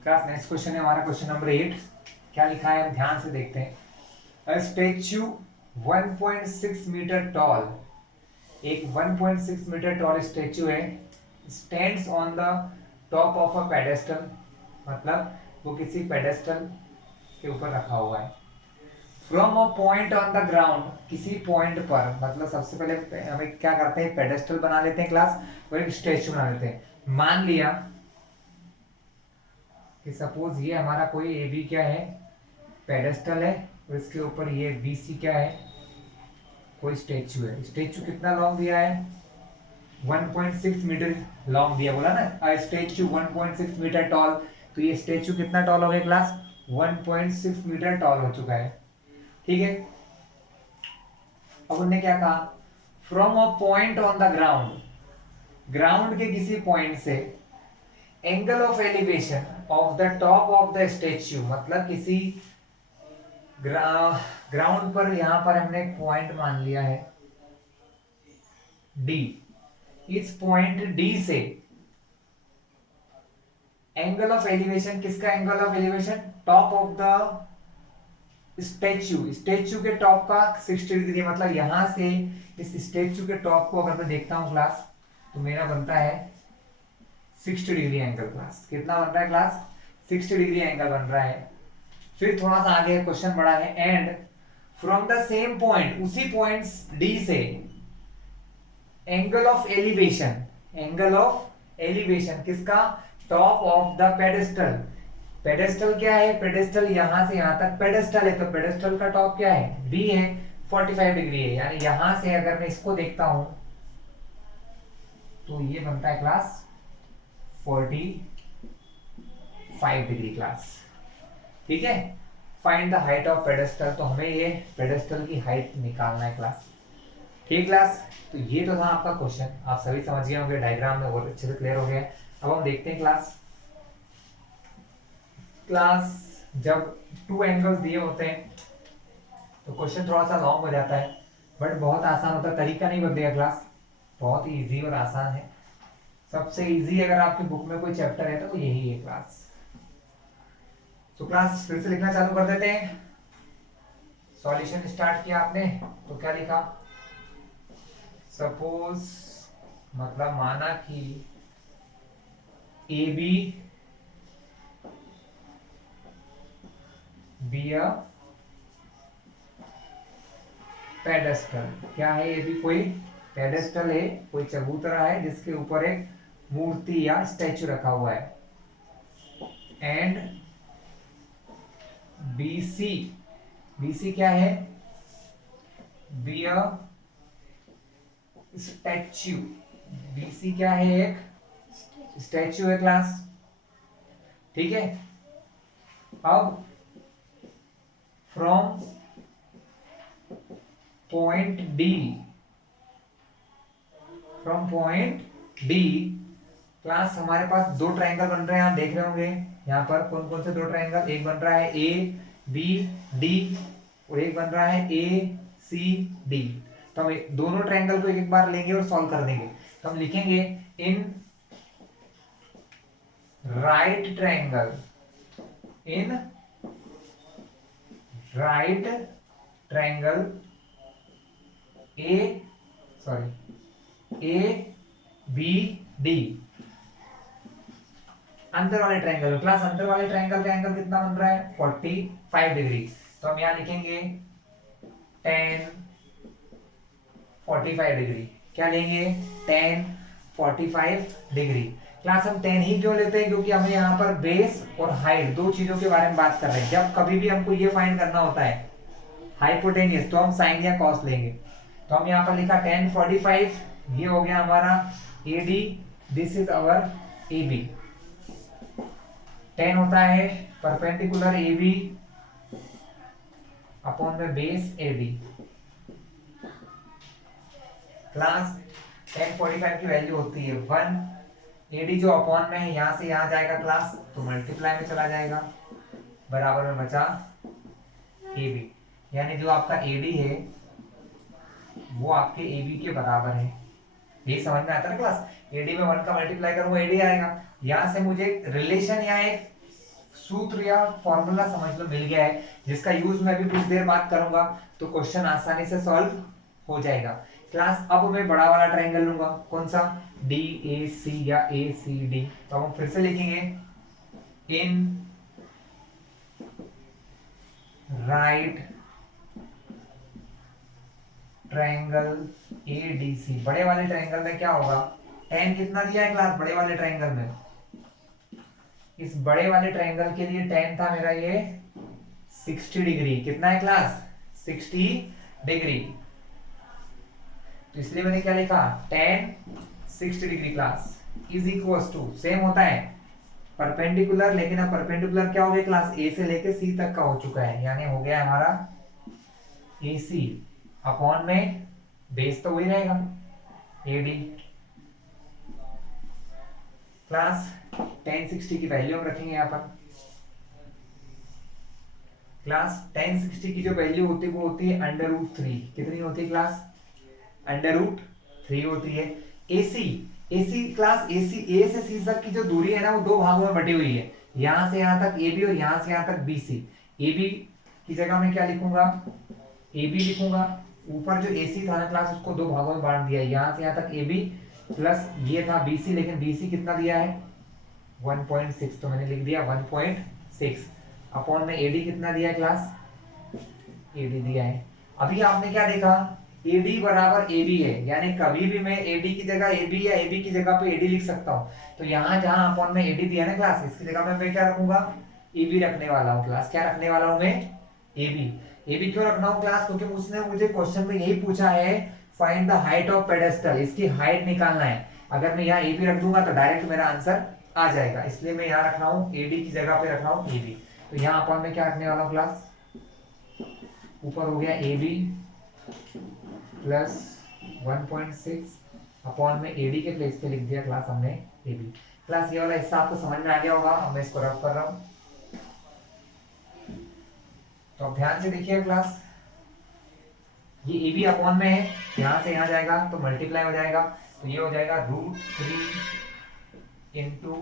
Class next question है हमारा क्वेश्चन नंबर 8। क्या लिखा है हम ध्यान से देखते हैं। अ स्टेच्यू 1.6 मीटर टॉल, एक 1.6 मीटर टॉल स्टेच्यू है, stands on the top of a pedestal, मतलब वो किसी पेडेस्टल के ऊपर रखा हुआ है। From a point on the ground, किसी पॉइंट पर, मतलब सबसे पहले हमें क्या करते हैं पेडेस्टल बना लेते हैं क्लास और एक स्टेच्यू बना लेते हैं। मान लिया कि सपोज ये हमारा कोई ए बी क्या है पेडेस्टल है और इसके ऊपर ये बी सी क्या है कोई स्टेच्यू है। स्टेच्यू कितना लॉन्ग दिया है 1.6 मीटर लॉन्ग दिया, बोला ना स्टेच्यू 1.6 मीटर टॉल। तो ये स्टेच्यू कितना टॉल हो गया क्लास 1.6 मीटर टॉल हो चुका है। ठीक है, अब उन्होंने क्या कहा from a point on the ground, ground के किसी पॉइंट से angle of elevation of the top of the statue, मतलब किसी ग्राउंड पर यहां पर हमने एक पॉइंट मान लिया है डी। इस पॉइंट डी से एंगल ऑफ एलिवेशन, किसका angle of elevation top of the statue, statue के टॉप का 60 डिग्री, मतलब यहां से इस स्टेच्यू के टॉप को अगर मैं देखता हूं क्लास तो मेरा बनता है 60 डिग्री एंगल। क्लास कितना बन रहा है क्लास 60 डिग्री एंगल बन रहा है। फिर थोड़ा सा आगे क्वेश्चन बड़ा है and from the same point, उसी पॉइंट डी से angle of elevation, angle of elevation किसका top of the pedestal. Pedestal क्या है पेडेस्टल यहां से यहां तक पेडेस्टल है, तो पेडेस्टल का टॉप क्या है बी है 45 डिग्री है, यानी यहां से अगर मैं इसको देखता हूं तो ये बनता है क्लास 45 डिग्री क्लास। ठीक है, find the height of pedestal, तो हमें ये पेडेस्टल की हाइट निकालना है क्लास। ठीक क्लास, तो ये तो था आपका क्वेश्चन, आप सभी समझ गए होंगे, डायग्राम में बहुत अच्छे से क्लियर हो गया। अब हम देखते हैं क्लास, क्लास जब टू एंगल्स दिए होते हैं तो क्वेश्चन थोड़ा सा लॉन्ग हो जाता है, बट बहुत आसान होता है, तरीका नहीं बदलेगा क्लास, बहुत ही इजी और आसान है। सबसे इजी अगर आपकी बुक में कोई चैप्टर है तो यही है क्लास। तो क्लास फिर से लिखना चालू कर देते हैं। सॉल्यूशन स्टार्ट किया आपने तो क्या लिखा, सपोज मतलब माना कि A B B a pedestal, क्या है ये भी कोई पेडेस्टल है, कोई चबूतरा है जिसके ऊपर एक मूर्ति या स्टैचू रखा हुआ है। एंड BC, BC क्या है बी अ स्टैच्यू, BC क्या है एक स्टैच्यू है क्लास। ठीक है, अब from point D, from point D class हमारे पास दो ट्रायंगल बन रहे हैं, आप देख रहे होंगे यहाँ पर कौन कौन से दो ट्रायंगल, एक बन रहा है ए बी डी और एक बन रहा है ए सी डी। तो हम दोनों ट्रायंगल को एक एक बार लेंगे और सॉल्व कर देंगे। तो हम लिखेंगे in right triangle, in right triangle A sorry A B D, अंदर वाले ट्रायंगल में क्लास, अंदर वाले ट्रायंगल का एंगल कितना बन रहा है 45 डिग्री। तो हम यहां लिखेंगे tan 45 डिग्री, क्या लेंगे tan 45 डिग्री। क्लास हम tan ही क्यों लेते हैं, क्योंकि हमें यहाँ पर बेस और हाइट दो चीजों के बारे में बात कर रहे हैं। जब कभी भी हमको ये फाइंड करना होता है हाइपोटेनियस, तो हम साइन या कॉस लेंगे। तो हम यहाँ पर लिखा tan 45, ये हो गया हमारा AD, this is our AB। tan होता है परपेंडिकुलर AB अपॉन में बेस AD। क्लास tan 45 की वैल्यू होती है 1, AD जो अपॉन में है यहां से यहां जाएगा क्लास, तो मल्टीप्लाई में चला जाएगा, बराबर में बचा AB। यानी जो आपका AD है वो आपके AB के बराबर है। ये समझ में आता है ना क्लास, AD में 1 का मल्टीप्लाई करूंगा AD आएगा। यहां से मुझे रिलेशन या एक सूत्र या फॉर्मूला समझ लो मिल गया है, जिसका यूज मैं भी कुछ देर बाद करूंगा, तो क्वेश्चन आसानी से सॉल्व हो जाएगा। क्लास अब मैं बड़ा वाला ट्रायंगल लूंगा, कौन सा DAC या ACD। तो हम फिर से लिखेंगे इन राइट ट्रायंगल ADC। बड़े वाले ट्रायंगल में क्या होगा, tan कितना दिया है क्लास बड़े वाले ट्रायंगल में, इस बड़े वाले ट्रायंगल के लिए tan था मेरा ये 60 डिग्री। कितना है क्लास 60 डिग्री, तो इसलिए मैंने क्या लिखा tan 60 degree class is equals to, same होता है परपेंडिकुलर, लेकिन अब परपेंडिकुलर क्या हो गया क्लास A से लेके C तक का हो चुका है, यानी हो गया हमारा AC अपॉन में बेस तो वही रहेगा AD। क्लास tan 60 की वैल्यू हम रखेंगे यहाँ पर। क्लास tan 60 की जो वैल्यू होती है वो होती है √3। कितनी होती है क्लास √3 होती है। AC क्लास AC A से C तक की जो दूरी है ना वो दो भागों में बटी हुई है, यहां से यहां तक AB और यहां से यहां तक BC। AB की जगह मैं क्या लिखूंगा AB लिखूंगा, ऊपर जो AC था ना क्लास उसको दो भागों में बांट दिया है, यहां से यहां तक AB प्लस ये था BC, लेकिन BC कितना दिया है 1.6, तो मैंने लिख दिया 1.6 अपॉन में AD कितना दिया है क्लास AD दिया है। अभी आपने क्या देखा AD बराबर AB है, यानी कभी भी मैं AD की जगह AB या AB की जगह पे AD लिख सकता हूँ। तो यहाँ जहां अपॉन में AD दिया ना क्लास, इसकी जगह में मैं क्या रखूंगा AB रखने वाला हूँ क्लास। क्या रखने वाला हूँ मैं AB क्यों रखना हूँ क्लास, क्योंकि उसने मुझे क्वेश्चन में यही पूछा है find the height of pedestal, इसकी हाइट निकालना है। अगर मैं यहाँ AB रख दूंगा तो डायरेक्ट मेरा आंसर आ जाएगा, इसलिए मैं यहाँ रख रहा हूँ AD की जगह पे रख रहा हूँ AB। तो यहाँ अपॉन में क्या रखने वाला हूँ क्लास, ऊपर हो गया AB प्लस 1.6 अपॉन में AD के प्लेस पे लिख दिया क्लास हमने AB। क्लास ये वाला हिस्सा आपको समझ में आ गया होगा, अब मैं इसको रफ कर रहा हूँ। तो अब ध्यान से देखिए क्लास, ये AB अपॉन में है, यहां से यहां जाएगा तो मल्टीप्लाई हो जाएगा, तो ये हो जाएगा √3 इंटू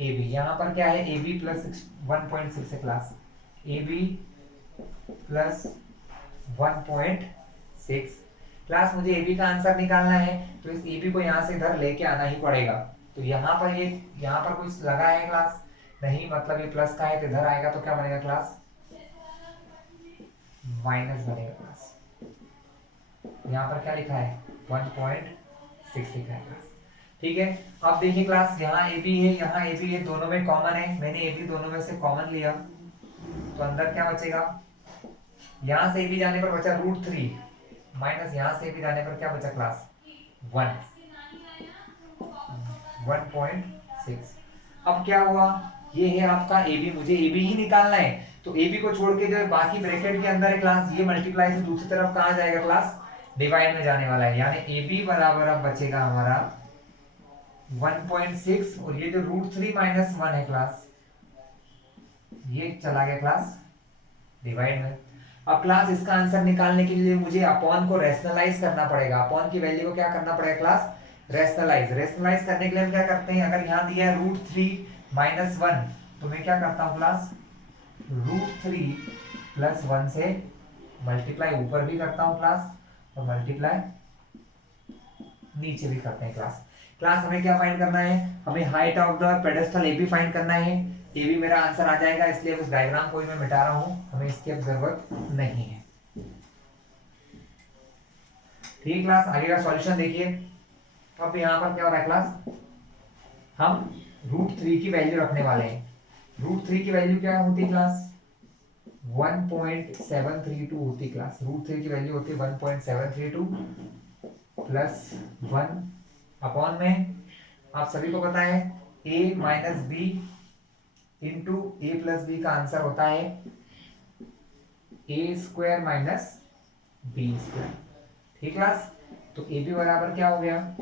AB। यहां पर क्या है AB प्लस 1.6 है क्लास, AB प्लस 1.6। क्लास मुझे AB का आंसर निकालना है, तो इस AB को यहां से इधर लेके आना ही पड़ेगा। तो यहाँ पर ये यहाँ पर कुछ लगा है क्लास नहीं, मतलब ये प्लस का है, तो इधर आएगा तो क्या बनेगा क्लास माइनस बनेगा क्लास। यहाँ पर क्या लिखा है 1.6 लिखा है क्लास। ठीक है, अब देखिए क्लास यहाँ AB है यहाँ AB है, दोनों में कॉमन है, मैंने AB दोनों में से कॉमन लिया, तो अंदर क्या बचेगा, यहां से AB जाने पर बचा √3 माइनस यहां से AB जाने पर क्या बचा क्लास 1.6। अब क्या हुआ, ये है आपका AB, मुझे AB ही निकालना है, तो AB को छोड़ के जो बाकी ब्रैकेट के अंदर है क्लास, ये मल्टीप्लाई से दूसरी तरफ कहां जाएगा क्लास डिवाइड में जाने वाला है, यानी AB बराबर अब बचेगा हमारा 1.6 और ये जो √3 माइनस 1 है क्लास ये चला गया क्लास डिवाइड में। अब क्लास इसका आंसर निकालने के लिए मुझे अपॉन को रैशनलाइज करना पड़ेगा, अपॉन की वैल्यू को क्या करना पड़ेगा क्लास रैशनलाइज करने के लिए हम क्या करते हैं, अगर यहाँ दिया है √3 माइनस 1 तो मैं क्या करता हूँ क्लास √3 प्लस 1 से मल्टीप्लाई ऊपर भी करता हूँ क्लास और मल्टीप्लाई नीचे भी करते हैं क्लास। क्लास हमें क्या फाइंड करना है, हमें height of the pedestal A B find करना है। ये भी मेरा आंसर आ जाएगा, इसलिए उस डायग्राम को मैं मिटा रहा हूँ, हमें इसकी अब जरूरत नहीं है। ठीक है क्लास, आगे का सॉल्यूशन देखिए। अब यहाँ पर क्या हो रहा है क्लास, हम √3 की वैल्यू रखने वाले हैं। √3 की वैल्यू क्या होती है क्लास, 1.732 होती है क्लास। √3 की वैल्यू होती है 1.732 प्लस 1 अपॉन में, आप सभी को पता है a minus B into A plus B का आंसर होता है A square minus B square. ठीक क्लास, तो ए बी बराबर क्या हो गया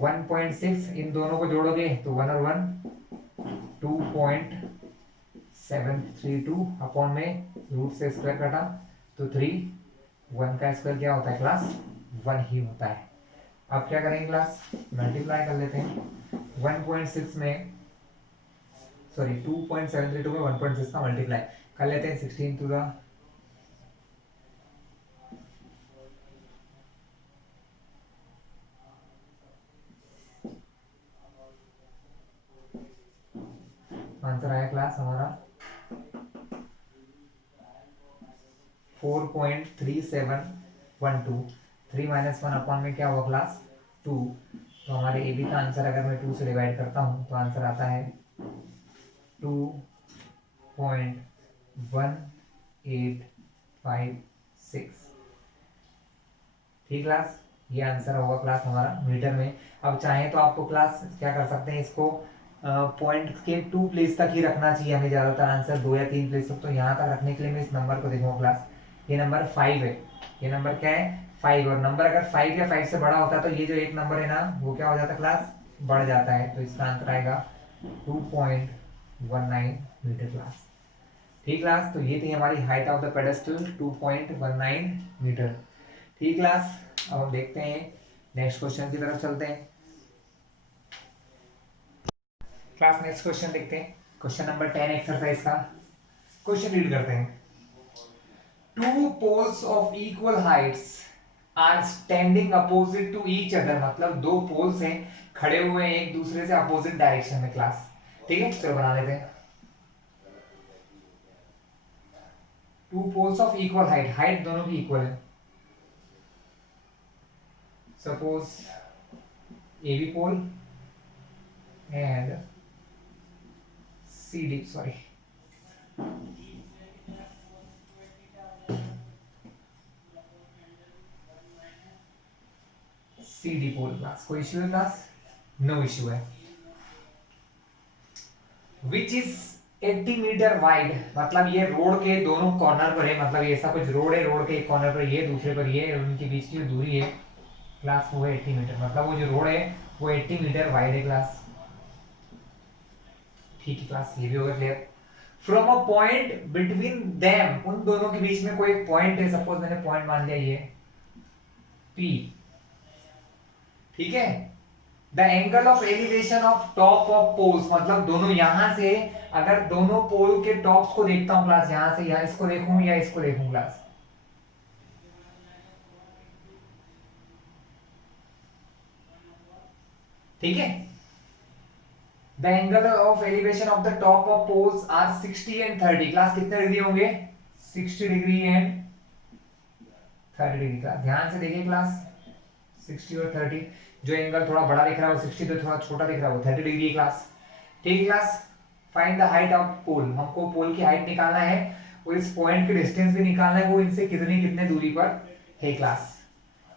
1.6, इन दोनों को जोड़ोगे तो 1 और 1 2.732 अपॉन में रूट से स्क्वायर कटा तो 3, 1 का स्क्वायर क्या होता है क्लास 1 ही होता है। अब क्या करेंगे क्लास, मल्टीप्लाई कर लेते हैं 1.6 में, सॉरी 2.732 में 1.6 का मल्टीप्लाई कर लेते हैं, 16 टू द आंसर आया क्लास हमारा 4.3712। 3 माइनस 1 अपॉन में क्या हुआ क्लास 2। तो हमारे ए बी का आंसर अगर मैं 2 से डिवाइड करता हूँ तो आंसर आता है 2.1856। ठीक क्लास, ये आंसर होगा क्लास हमारा मीटर में। अब चाहे तो आपको क्लास क्या कर सकते हैं, इसको पॉइंट के 2 प्लेस तक ही रखना चाहिए हमें, ज्यादातर आंसर 2 या 3 प्लेस तक। तो यहाँ तक रखने के लिए मैं इस नंबर को देखूंगा क्लास, ये नंबर 5 है, ये नंबर क्या है 5, और नंबर अगर 5 या 5 से बड़ा होता है तो ये जो एक नंबर है ना वो क्या हो जाता है क्लास, बढ़ जाता है। तो इसका आंसर आएगा 2.19 मीटर क्लास। ठीक क्लास, तो ये थी हमारी height of the pedestal 2.19 metre. ठीक क्लास, अब हम देखते हैं नेक्स्ट क्वेश्चन की तरफ चलते हैं। क्लास नेक्स्ट क्वेश्चन देखते हैं, क्वेश्चन नंबर 10 एक्सरसाइज का। क्वेश्चन रीड करते हैं। Two poles of equal heights are standing opposite to each other, मतलब दो पोल्स हैं खड़े हुए हैं एक दूसरे से अपोजिट डायरेक्शन में क्लास। ठीक है, चलो बना लेते हैं। Two poles of equal height, height दोनों की इक्वल है। Suppose A B pole and C D, sorry C D pole class. कोई इश्यू है क्लास, नो इश्यू है। विच इज 80 मीटर वाइड, मतलब ये रोड के दोनों कॉर्नर पर है, मतलब ये ऐसा कुछ रोड है, रोड के एक कॉर्नर पर ये दूसरे पर ये, उनके बीच की जो दूरी है क्लास वो है 80 मीटर, मतलब वो जो रोड है वो 80 मीटर वाइड है क्लास। ठीक है क्लास, ये भी होगा clear. From a point between them, उन दोनों के बीच में कोई पॉइंट है, सपोज मैंने पॉइंट मान लिया ये P। ठीक है, the angle of elevation of top of poles, मतलब दोनों यहां से, अगर दोनों पोल के टॉप्स को देखता हूं क्लास, यहां से यहां इसको देखूं या इसको देखूं क्लास, ठीक है, the angle of elevation of the top of poles are 60 and 30 class, कितने डिग्री होंगे 60 डिग्री एंड 30 डिग्री का। ध्यान से देखिए क्लास 60 और 30, जो एंगल थोड़ा बड़ा दिख रहा है वो 60, तो थोड़ा छोटा दिख रहा है वो 30 डिग्री है क्लास। ठीक है class, find the height of pole, हमको पोल की हाइट निकालना है और इस पॉइंट की डिस्टेंस भी निकालना है, वो इनसे कितनी कितने दूरी पर है क्लास।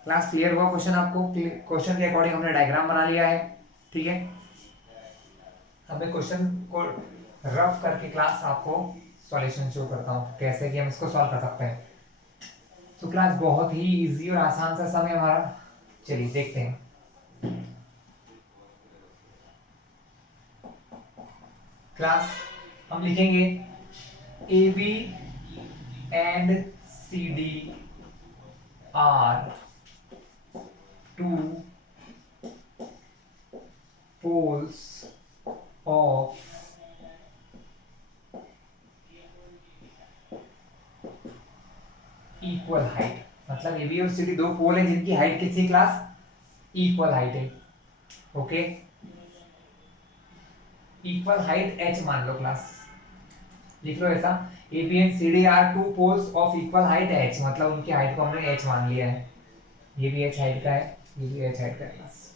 क्लास क्लियर हुआ क्वेश्चन आपको, क्वेश्चन के अकॉर्डिंग हमने डायग्राम बना लिया है। ठीक है, अब मैं क्वेश्चन को रफ करके क्लास आपको सॉल्यूशन शो करता हूँ कैसे कि हम इसको सॉल्व कर सकते हैं। तो क्लास बहुत ही इजी और आसान सा समय हमारा, चलिए देखते हैं। क्लास हम लिखेंगे A B and C D are two poles of equal height, मतलब ए बी और सी डी दो पोल हैं जिनकी हाइट कितनी क्लास इक्वल हाइट है। ओके, इक्वल हाइट h मान लो क्लास, लिख लो ऐसा, A B and C D are two poles of equal height h, मतलब उनकी हाइट को हमने h मान लिया है। ये भी h हाइट का है, ये भी h हाइट का है क्लास।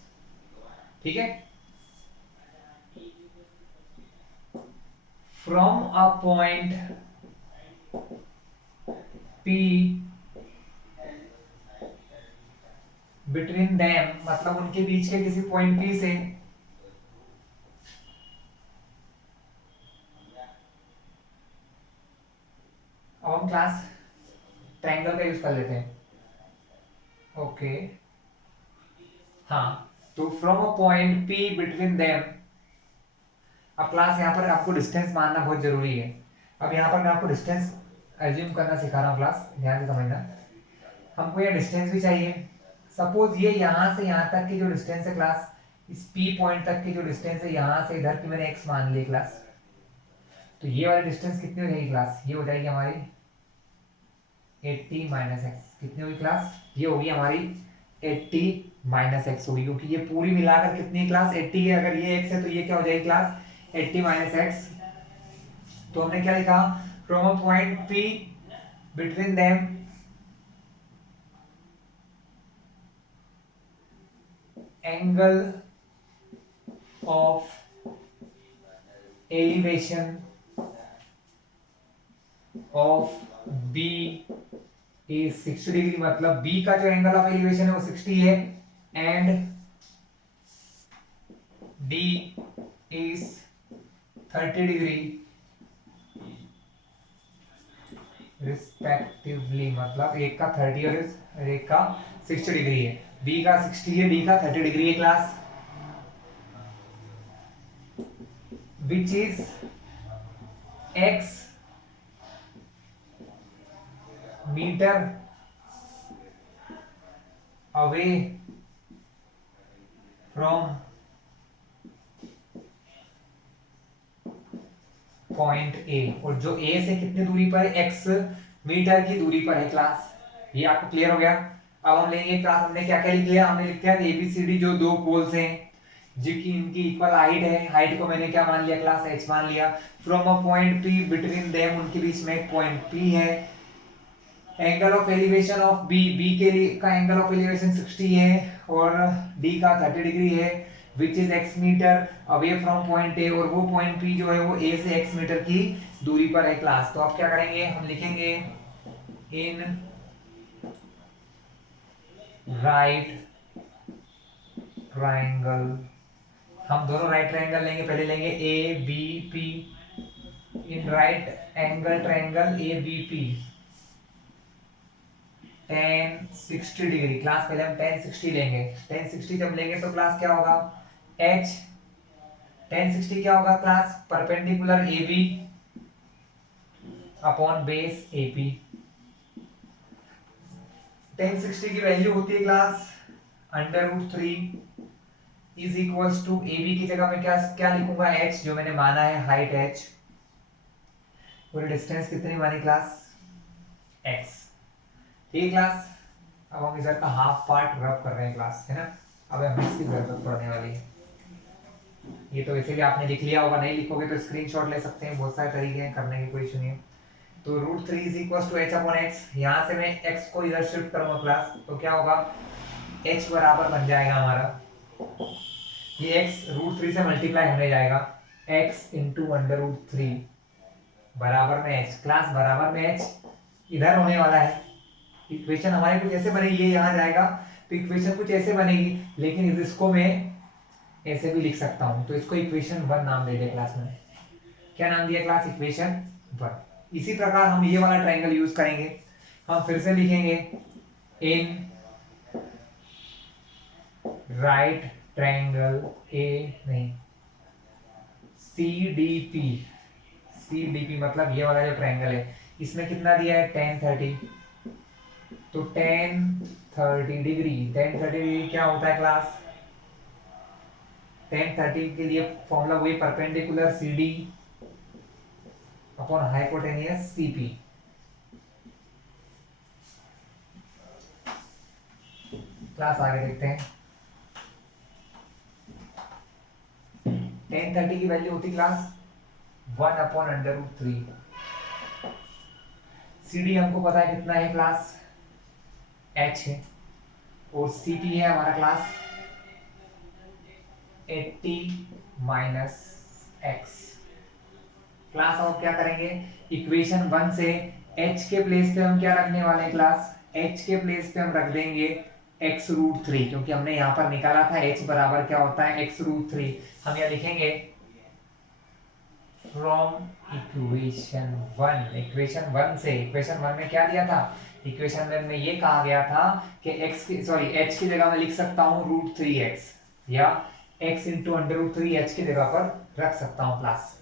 ठीक है, from a point P between them, मतलब उनके बीच के किसी पॉइंट P से, अब हम क्लास ट्रायंगल का यूज कर लेते हैं। ओके, हाँ, तो from a point P between them, अब क्लास यहाँ पर आपको डिस्टेंस मानना बहुत जरूरी है। अब यहाँ पर मैं आपको डिस्टेंस एज्यूम करना सिखा रहा हूँ क्लास, ध्यान से समझना। हमको ये डिस्टेंस भी चाहिए। सपोज ये यहाँ से यहाँ तक की जो डिस्टेंस है क्लास, इस पी पॉइंट तक की जो डिस्टेंस है यहाँ से इधर की मैंने एक्स मान ली क्लास, तो ये वाली डिस्टेंस कितनी हो जाएगी क्लास, ये हो जाएगी हमारी 80 माइनस एक्स। कितनी होगी क्लास, ये होगी हमारी 80 माइनस एक्स होगी, क्योंकि ये पूरी मिलाकर कितनी क्लास 80 है। अगर ये एक्स है तो ये क्या हो जाएगी क्लास 80 माइनस एक्स। तो हमने क्या लिखा, from a point P between them angle of elevation of B is 60 degree, मतलब बी का जो एंगल ऑफ एलिवेशन है वो 60 है, and D is 30 degree respectively, मतलब एक का 30 और एक का 60 डिग्री है। बी का 60 है, डी का 30 डिग्री है class, which is X metre away from point A, और जो ए से कितनी दूरी पर है, एक्स मीटर की दूरी पर है क्लास। ये आपको क्लियर हो गया। अब हम लेंगे क्लास, हमने क्या क्या लिख लिया, हमने लिख दिया एबीसीडी जो दो पोल्स हैं जिनकी इनकी इक्वल हाइट है, हाइट को मैंने क्या मान लिया क्लास h मान लिया। From a point P between them, उनके बीच में एक पॉइंट P है। Angle of elevation of B, B के लिए का एंगल ऑफ एलिवेशन 60 है और डी का 30 डिग्री है, which is x metre away from point A, और वो पॉइंट P जो है वो a से x मीटर की दूरी पर है क्लास। तो अब क्या करेंगे, हम लिखेंगे इन राइट ट्रायंगल, हम दोनों राइट ट्रायंगल लेंगे, पहले लेंगे A B P, in right angle triangle A B P tan 60 degree, class पहले हम tan 60 लेंगे। tan 60 जब लेंगे तो क्लास क्या होगा, h tan 60 क्या होगा class, perpendicular A B upon base A P. tan 60 की वैल्यू होती है class √3 is equals to A B की जगह मैं क्या क्या लिखूंगा, h जो मैंने माना है हाइट h, पूरी डिस्टेंस कितनी मानी क्लास x। ठीक है क्लास, अब हम इधर का हाफ पार्ट रब कर रहे हैं क्लास, है ना। अब हमें इसकी जरूरत पड़ने वाली है। ये तो वैसे भी आपने लिख लिया होगा, नहीं लिखोगे तो स्क्रीनशॉट ले सकते हैं, बहुत सारे तरीके हैं करने की, कोई इशू नहीं है। तो √3 is equal to h upon x, यहाँ से मैं x को इधर शिफ्ट करूंगा क्लास, तो क्या होगा, h बराबर बन जाएगा हमारा, ये x √3 से मल्टीप्लाई होने जाएगा, x इंटू √3 बराबर में h, क्लास बराबर में h इधर होने वाला है। इक्वेशन हमारी कुछ ऐसे बनेगी, ये यहाँ जाएगा तो इक्वेशन कुछ ऐसे बनेगी, लेकिन इसको मैं ऐसे भी लिख सकता हूँ, तो इसको इक्वेशन 1 नाम दे दिया क्लास में। क्या नाम दिया क्लास, इक्वेशन 1। इसी प्रकार हम ये वाला ट्रायंगल यूज करेंगे, हम फिर से लिखेंगे इन राइट ट्रायंगल ए नहीं CDP, CDP मतलब ये वाला जो ट्रायंगल है, इसमें कितना दिया है tan 30, तो tan 30 डिग्री, tan 30 डिग्री क्या होता है क्लास, tan 30 के लिए फॉर्मूला वही, perpendicular CD upon hypotenuse CP। Class आगे देखते हैं। tan 30 की वैल्यू होती क्लास 1/√3। CD हमको पता है कितना है क्लास, h है, और CT है हमारा क्लास 80 माइनस x। क्लास अब क्या करेंगे, इक्वेशन 1 से h के प्लेस पे हम क्या रखने वाले हैं क्लास, h के प्लेस पे हम रख देंगे x√3, क्योंकि हमने यहाँ पर निकाला था h बराबर क्या होता है x√3। हम यहाँ लिखेंगे फ्रॉम इक्वेशन 1 से, इक्वेशन 1 में क्या दिया था, इक्वेशन 1 में ये कहा गया था कि x की सॉरी h की जगह मैं लिख सकता हूँ √3x, या x इंटू √3h की जगह पर रख सकता हूँ क्लास।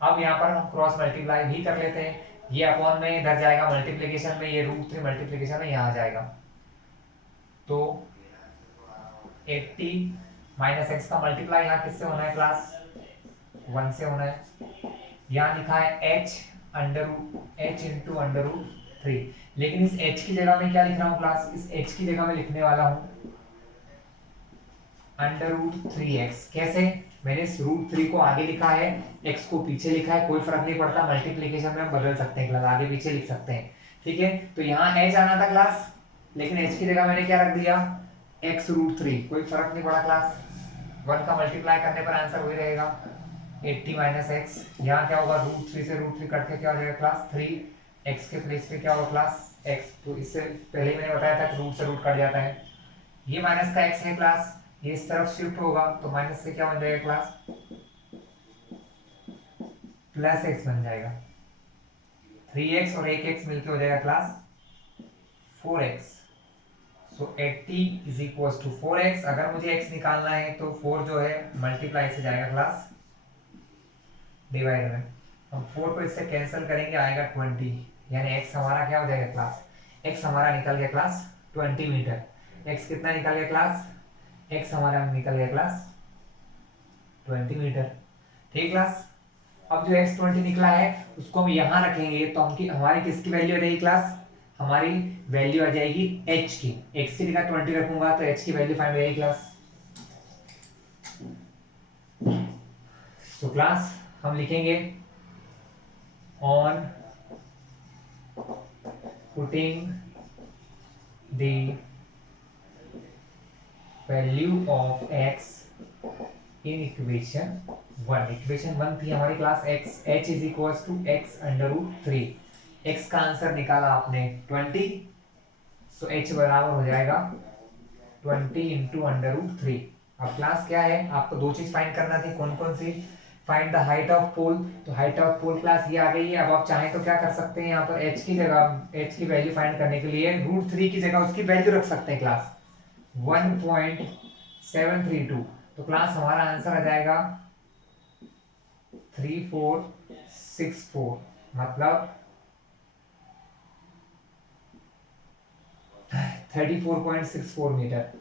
अब यहाँ पर हम क्रॉस मल्टीप्लाई भी कर लेते हैं, ये अपॉन में इधर जाएगा मल्टीप्लिकेशन में, ये √3 मल्टीप्लिकेशन में यहाँ आ जाएगा, तो 80 माइनस एक्स का मल्टीप्लाई यहाँ किससे होना है क्लास, 1 से होना है। यहाँ लिखा है h इंटू √3, लेकिन इस h की जगह में क्या लिख रहा हूँ क्लास, इस h की जगह में लिखने वाला हूँ √3x। कैसे, मैंने इस √3 को आगे लिखा है, x को पीछे लिखा है, कोई फर्क नहीं पड़ता, मल्टीप्लिकेशन में हम बदल सकते हैं क्लास, आगे पीछे लिख सकते हैं, ठीक है। तो यहाँ h आना था क्लास, लेकिन h की जगह मैंने क्या रख दिया x√3, कोई फर्क नहीं पड़ा क्लास, 1 का मल्टीप्लाई करने पर आंसर वही रहेगा 80 माइनस एक्स। यहाँ क्या होगा, √3 से √3 कट के क्या हो जाएगा क्लास 3, x के प्लेस पे क्या होगा क्लास x, तो इससे पहले मैंने बताया था कि रूट से रूट कट जाता है, ये माइनस का x है क्लास, ये इस तरफ शिफ्ट होगा तो माइनस से क्या बन जाएगा क्लास, प्लस x बन जाएगा, 3x और 1x मिलके हो जाएगा class 4x। So 80 is equal to 4x। अगर मुझे x निकालना है तो 4 जो है मल्टीप्लाई से जाएगा क्लास डिवाइड में, हम 4 को इससे कैंसिल करेंगे, आएगा 20, यानी x हमारा क्या हो जाएगा क्लास, x हमारा निकल गया क्लास 20 मीटर। x कितना निकल गया क्लास, x हमारा निकल गया क्लास 20 मीटर, ठीक क्लास। अब जो x20 निकला है उसको हम यहाँ रखेंगे, तो हमारी किसकी वैल्यू आ जाएगी क्लास, हमारी वैल्यू आ जाएगी h की, x की जगह 20 रखूंगा तो h की वैल्यू फाइंड हो जाएगी क्लास। तो क्लास हम लिखेंगे on putting the value of x in equation 1, equation 1 थी हमारी class x, h is equal to x√3, x का आंसर निकाला आपने 20, तो h बराबर हो जाएगा 20 इंटू √3। अब क्लास क्या है, आपको दो चीज फाइंड करना थी, कौन कौन सी, फाइंड द हाइट ऑफ पोल, तो हाइट ऑफ पोल क्लास ये आ गई है। अब आप चाहें तो क्या कर सकते हैं, यहाँ पर h की जगह h की वैल्यू फाइंड करने के लिए √3 की जगह उसकी वैल्यू रख सकते हैं क्लास 1.732, तो क्लास हमारा आंसर आ जाएगा 3464, मतलब 34.64 मीटर,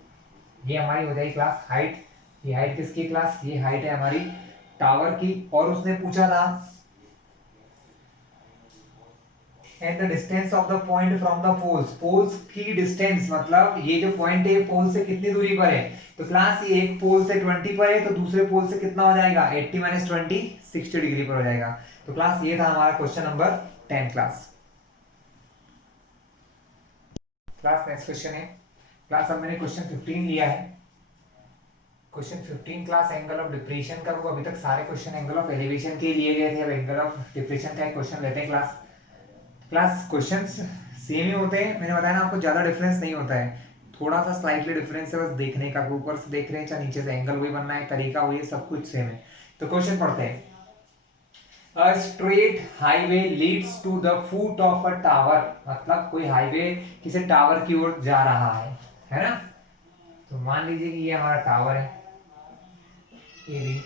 ये हमारी हो जाएगी क्लास हाइट। ये हाइट किसकी क्लास, ये हाइट है हमारी टावर की। और उसने पूछा था and the distance of the point from the poles, poles की डिस्टेंस, मतलब ये जो पॉइंट है पोल से कितनी दूरी पर है, तो क्लास ये एक पोल से 20 पर है, तो दूसरे पोल से कितना हो जाएगा 80 माइनस 20, 60 डिग्री पर हो जाएगा। तो क्लास ये था हमारा question number 10 class. Class next question है क्लास, अब मैंने क्वेश्चन 15 लिया है। Question 15 class angle of depression का, वो अभी तक सारे क्वेश्चन एंगल ऑफ एलिवेशन के लिए गए थे, अब एंगल ऑफ डिप्रेशन का एक क्वेश्चन लेते हैं क्लास क्वेश्चंस सेम ही होते हैं, मैंने बताया ना आपको, ज्यादा डिफरेंस नहीं होता है, थोड़ा सा स्लाइटली डिफरेंस है बस देखने का, ऊपर से देख रहे हैं चाहे नीचे से, एंगल वही बनना है, तरीका वही है, सब कुछ सेम है। तो क्वेश्चन पढ़ते हैं। A straight highway leads to the foot of a tower, मतलब कोई हाईवे किसी टावर की ओर जा रहा है ना। तो मान लीजिए कि ये हमारा टावर है ये भी,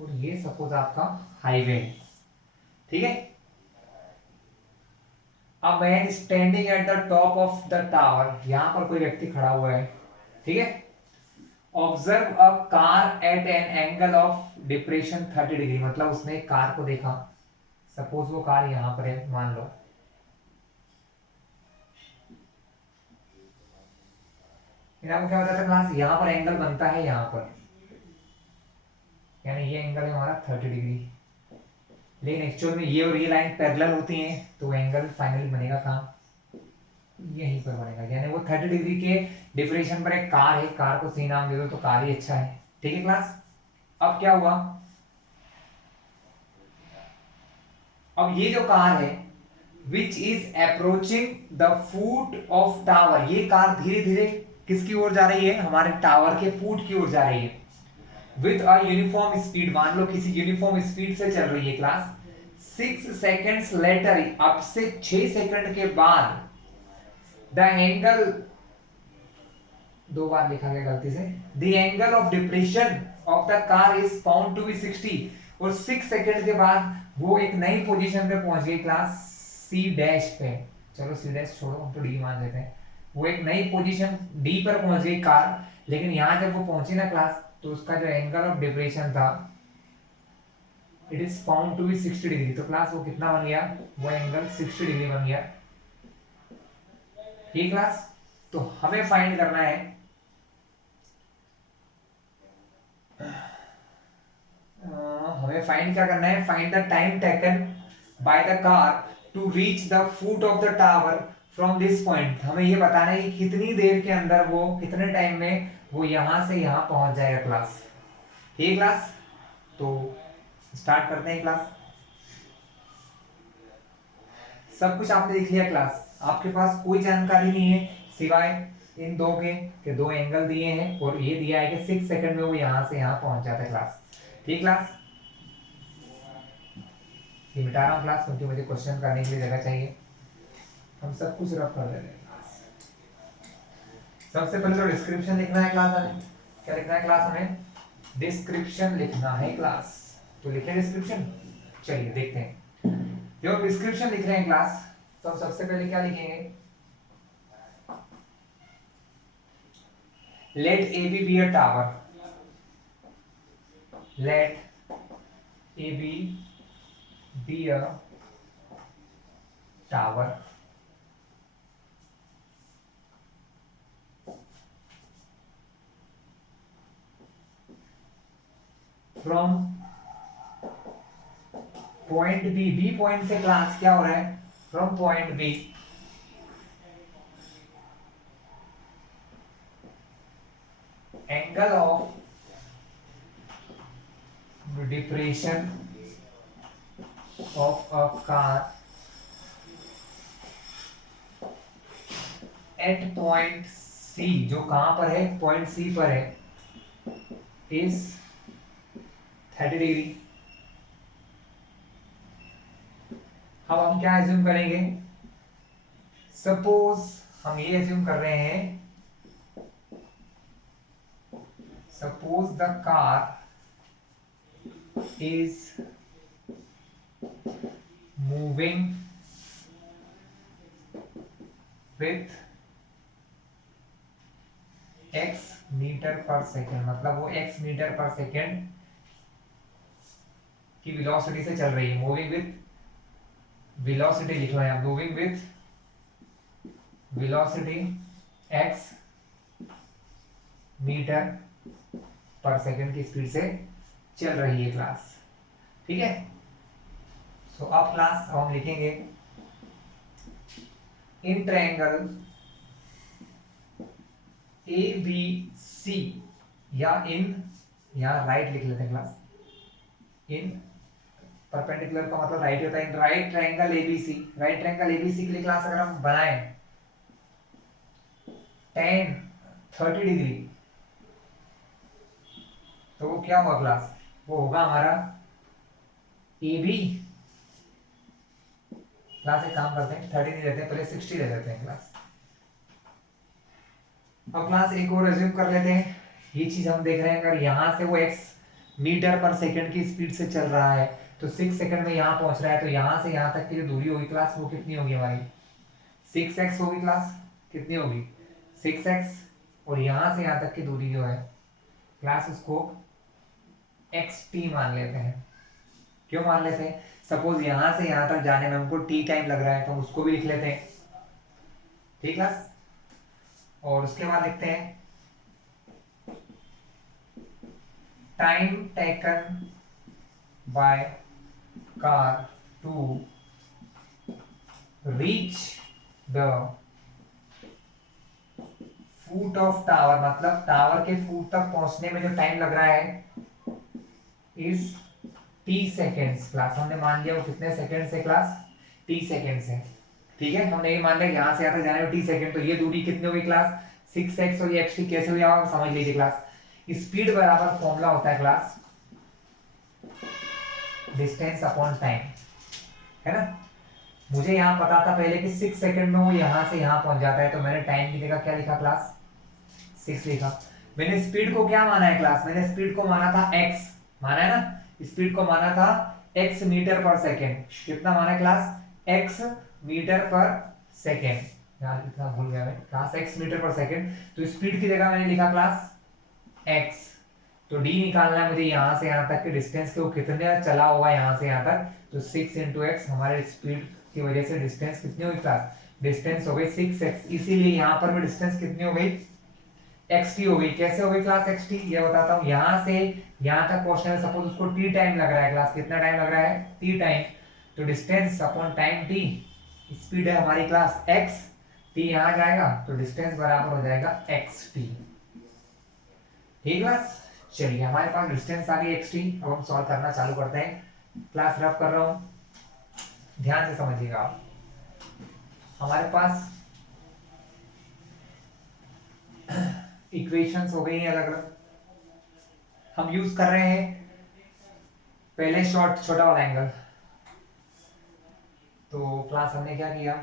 और ये सपोज आपका हाईवे है, ठीक है। अब man standing at the top of the tower, यहां पर कोई व्यक्ति खड़ा हुआ है, ठीक है। Observe a car eight an angle of depression 30 degree, मतलब उसने एक कार को देखा, सपोज वो कार यहां पर है मान लो, फिर आपको क्या बताया था क्लास, यहां पर एंगल बनता है यहां पर, यानी ये एंगल है हमारा 30 डिग्री। लेकिन एक्चुअल में ये और ये लाइन पैरेलल होती हैं तो एंगल फाइनली बनेगा कहाँ, यहीं पर बनेगा। यानी वो 30 डिग्री के डिफरेंशिएशन पर एक कार है, कार को सी नाम दे दो तो कार ही अच्छा है। ठीक है क्लास। अब क्या हुआ, अब ये जो कार है which is approaching the foot of tower, ये कार धीरे धीरे किसकी ओर जा रही है, हमारे टावर के फुट की ओर जा रही है। विथ अ यूनिफॉर्म स्पीड, मान लो किसी यूनिफॉर्म स्पीड से चल रही है क्लास। 6 सेकेंड्स लेटर, अब से 6 सेकंड के बाद द एंगल, दो बार लिखा गया गलती से, the angle of depression of the car is found to be 60, और 6 सेकंड के बाद वो एक नई पोजीशन पे पहुंच गई क्लास, सी डैश पे। चलो सी डैश छोड़ो, हम तो डी मान लेते हैं। वो एक नई पोजीशन डी पर पहुंच गई कार, लेकिन यहां जब वो पहुंची ना क्लास, तो उसका जो एंगल ऑफ डिप्रेशन था it is found to be 60 degree. तो क्लास वो कितना बन गया, वो एंगल 60 डिग्री बन गया। ठीक क्लास। तो हमें फाइंड करना है हमें फाइंड क्या करना है, find the time taken by the car to reach the foot of the tower from this point. हमें ये बताना है कि कितनी देर के अंदर वो, कितने टाइम में वो यहां से यहां पहुंच जाएगा क्लास। ठीक है क्लास। तो स्टार्ट करते हैं क्लास। सब कुछ आपने लिख लिया क्लास, आपके पास कोई जानकारी नहीं है सिवाय इन दो के, दो एंगल दिए हैं और ये दिया है कि 6 सेकंड में वो यहां से यहां पहुंच जाता है क्लास। ठीक क्लास। ये मिटा रहा हूँ क्लास क्योंकि मुझे क्वेश्चन करने के लिए जगह चाहिए। हम सब कुछ रफ कर देते हैं क्लास। सबसे पहले तो डिस्क्रिप्शन लिखना है क्लास हमें। क्या लिखना है क्लास हमें, डिस्क्रिप्शन लिखना है क्लास। तो लिखे डिस्क्रिप्शन, चलिए देखते हैं। जब डिस्क्रिप्शन लिख रहे हैं क्लास तो हम सबसे पहले क्या लिखेंगे, let A B a tower, let A B a tower from point B, B point से क्लास क्या हो रहा है, from point B angle of depression of a car at point C, जो कहां पर है, पॉइंट सी पर है, इज 30 डिग्री। अब हम क्या एज्यूम करेंगे, सपोज हम ये एज्यूम कर रहे हैं, suppose the car is moving with x metre per second, मतलब वो x मीटर पर सेकेंड की वेलोसिटी से चल रही है। मूविंग विथ वेलोसिटी लिख लो यहां, moving with velocity x metre per second की स्पीड से चल रही है क्लास। ठीक है। सो अब क्लास हम लिखेंगे इन ट्रायंगल ए बी सी, या इन, यहां राइट लिख लेते हैं क्लास, इन परपेंडिकुलर का मतलब राइट होता है, इन right triangle ABC, right triangle ABC के लिए क्लास अगर हम बनाएं 30 डिग्री, तो वो क्या होगा क्लास, वो होगा हमारा ए बी, क्लास एक काम करते हैं 30 नहीं देते हैं, पहले 60 दे देते हैं क्लास। अब क्लास एक और एज्यूम कर लेते हैं, ये चीज हम देख रहे हैं अगर यहां से वो x मीटर पर सेकंड की स्पीड से चल रहा है तो 6 सेकंड में यहां पहुंच रहा है, तो यहां से यहां तक की जो दूरी होगी क्लास वो कितनी होगी हमारी, 6x होगी क्लास। कितनी होगी, 6x, और यहां से यहां तक की दूरी जो है क्लास उसको xt मान लेते हैं। क्यों मान लेते हैं, सपोज यहां से यहां तक जाने में हमको t टाइम लग रहा है तो हम उसको भी लिख लेते हैं। ठीक है। और उसके बाद लिखते हैं time taken by car to reach the foot of tower, मतलब टावर के फुट तक पहुंचने में जो टाइम लग रहा है इज टी सेकेंड्स। क्लास हमने मान लिया वो कितने सेकेंड से क्लास, टी सेकेंड से। ठीक है, हमने ये मान लिया यहां से यहाँ तक जाने में टी सेकेंड, तो ये दूरी कितनी होगी क्लास 6x, और ये xt कैसे हुई आप समझ लीजिए क्लास। स्पीड बराबर फॉर्मूला होता है क्लास डिस्टेंस अपॉन टाइम, है ना। मुझे यहाँ पता था पहले कि 6 सेकंड में वो यहाँ से यहाँ पहुंच जाता है, तो मैंने टाइम की जगह क्या लिखा क्लास 6 लिखा। मैंने स्पीड को क्या माना है क्लास, मैंने स्पीड को माना था x, माना है ना, स्पीड को माना था x मीटर पर सेकेंड। कितना माना है class x metre per second, यार कितना भूल गया मैं class, x metre per second. तो स्पीड की जगह मैंने लिखा क्लास x। तो d निकालना है मुझे यहाँ से यहाँ तक के डिस्टेंस के, वो कितने चला होगा यहाँ से यहाँ तक, तो 6 इंटू एक्स, हमारे स्पीड की वजह से डिस्टेंस कितनी हुई क्लास, डिस्टेंस हो गई 6x, इसीलिए यहाँ पर भी डिस्टेंस कितनी हो गई xt हो गई। कैसे हो गई क्लास xt, ये बताता हूँ। यहाँ से यहाँ तक पहुंचने में सपोज उसको t टाइम लग रहा है क्लास, कितना टाइम लग रहा है t टाइम, तो distance upon time t, speed है हमारी क्लास x, t यहाँ जाएगा तो डिस्टेंस बराबर हो जाएगा xt। ठीक क्लास, चलिए हमारे पास डिस्टेंस आ गई xt। अब हम सॉल्व करना चालू करते हैं। क्लास रफ कर रहा हूँ, ध्यान से समझिएगा आप। हमारे पास इक्वेशंस हो गई हैं अलग अलग, हम यूज कर रहे हैं पहले छोटा वाला एंगल। तो क्लास हमने क्या किया,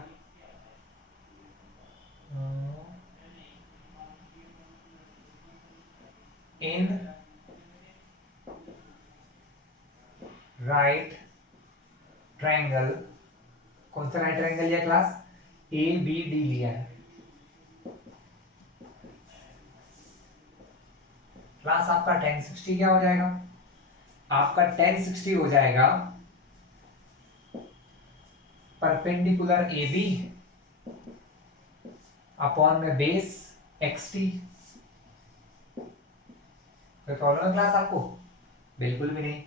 इन राइट ट्रायंगल, कौन सा राइट ट्रायंगल लिया क्लास, ए बी डी लिया है क्लास। आपका tan 60 क्या हो जाएगा, आपका tan 60 हो जाएगा परपेंडिकुलर ए बी अपॉन में बेस xt। कोई प्रॉब्लम है क्लास आपको, बिल्कुल भी नहीं।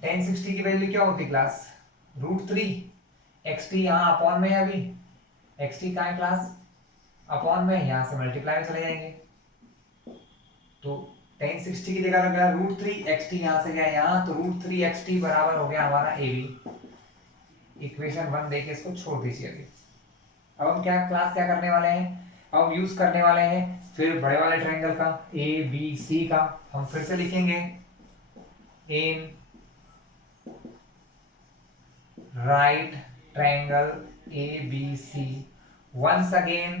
tan 60 की वैल्यू क्या होती क्लास √3, xt यहाँ अपॉन में है, अभी xt कहाँ है क्लास अपॉन में, यहाँ से मल्टीप्लाई में चले जाएंगे, तो tan 60 की जगह लग गया √3, xt यहाँ से गया यहाँ, तो √3 xt बराबर हो गया हमारा ए बी। इक्वेशन 1 देके इसको छोड़ दीजिए अभी। अब हम क्या करने वाले हैं, अब हम यूज करने वाले हैं फिर बड़े वाले ट्रायंगल का ए बी सी का। हम फिर से लिखेंगे in right triangle A B C, once again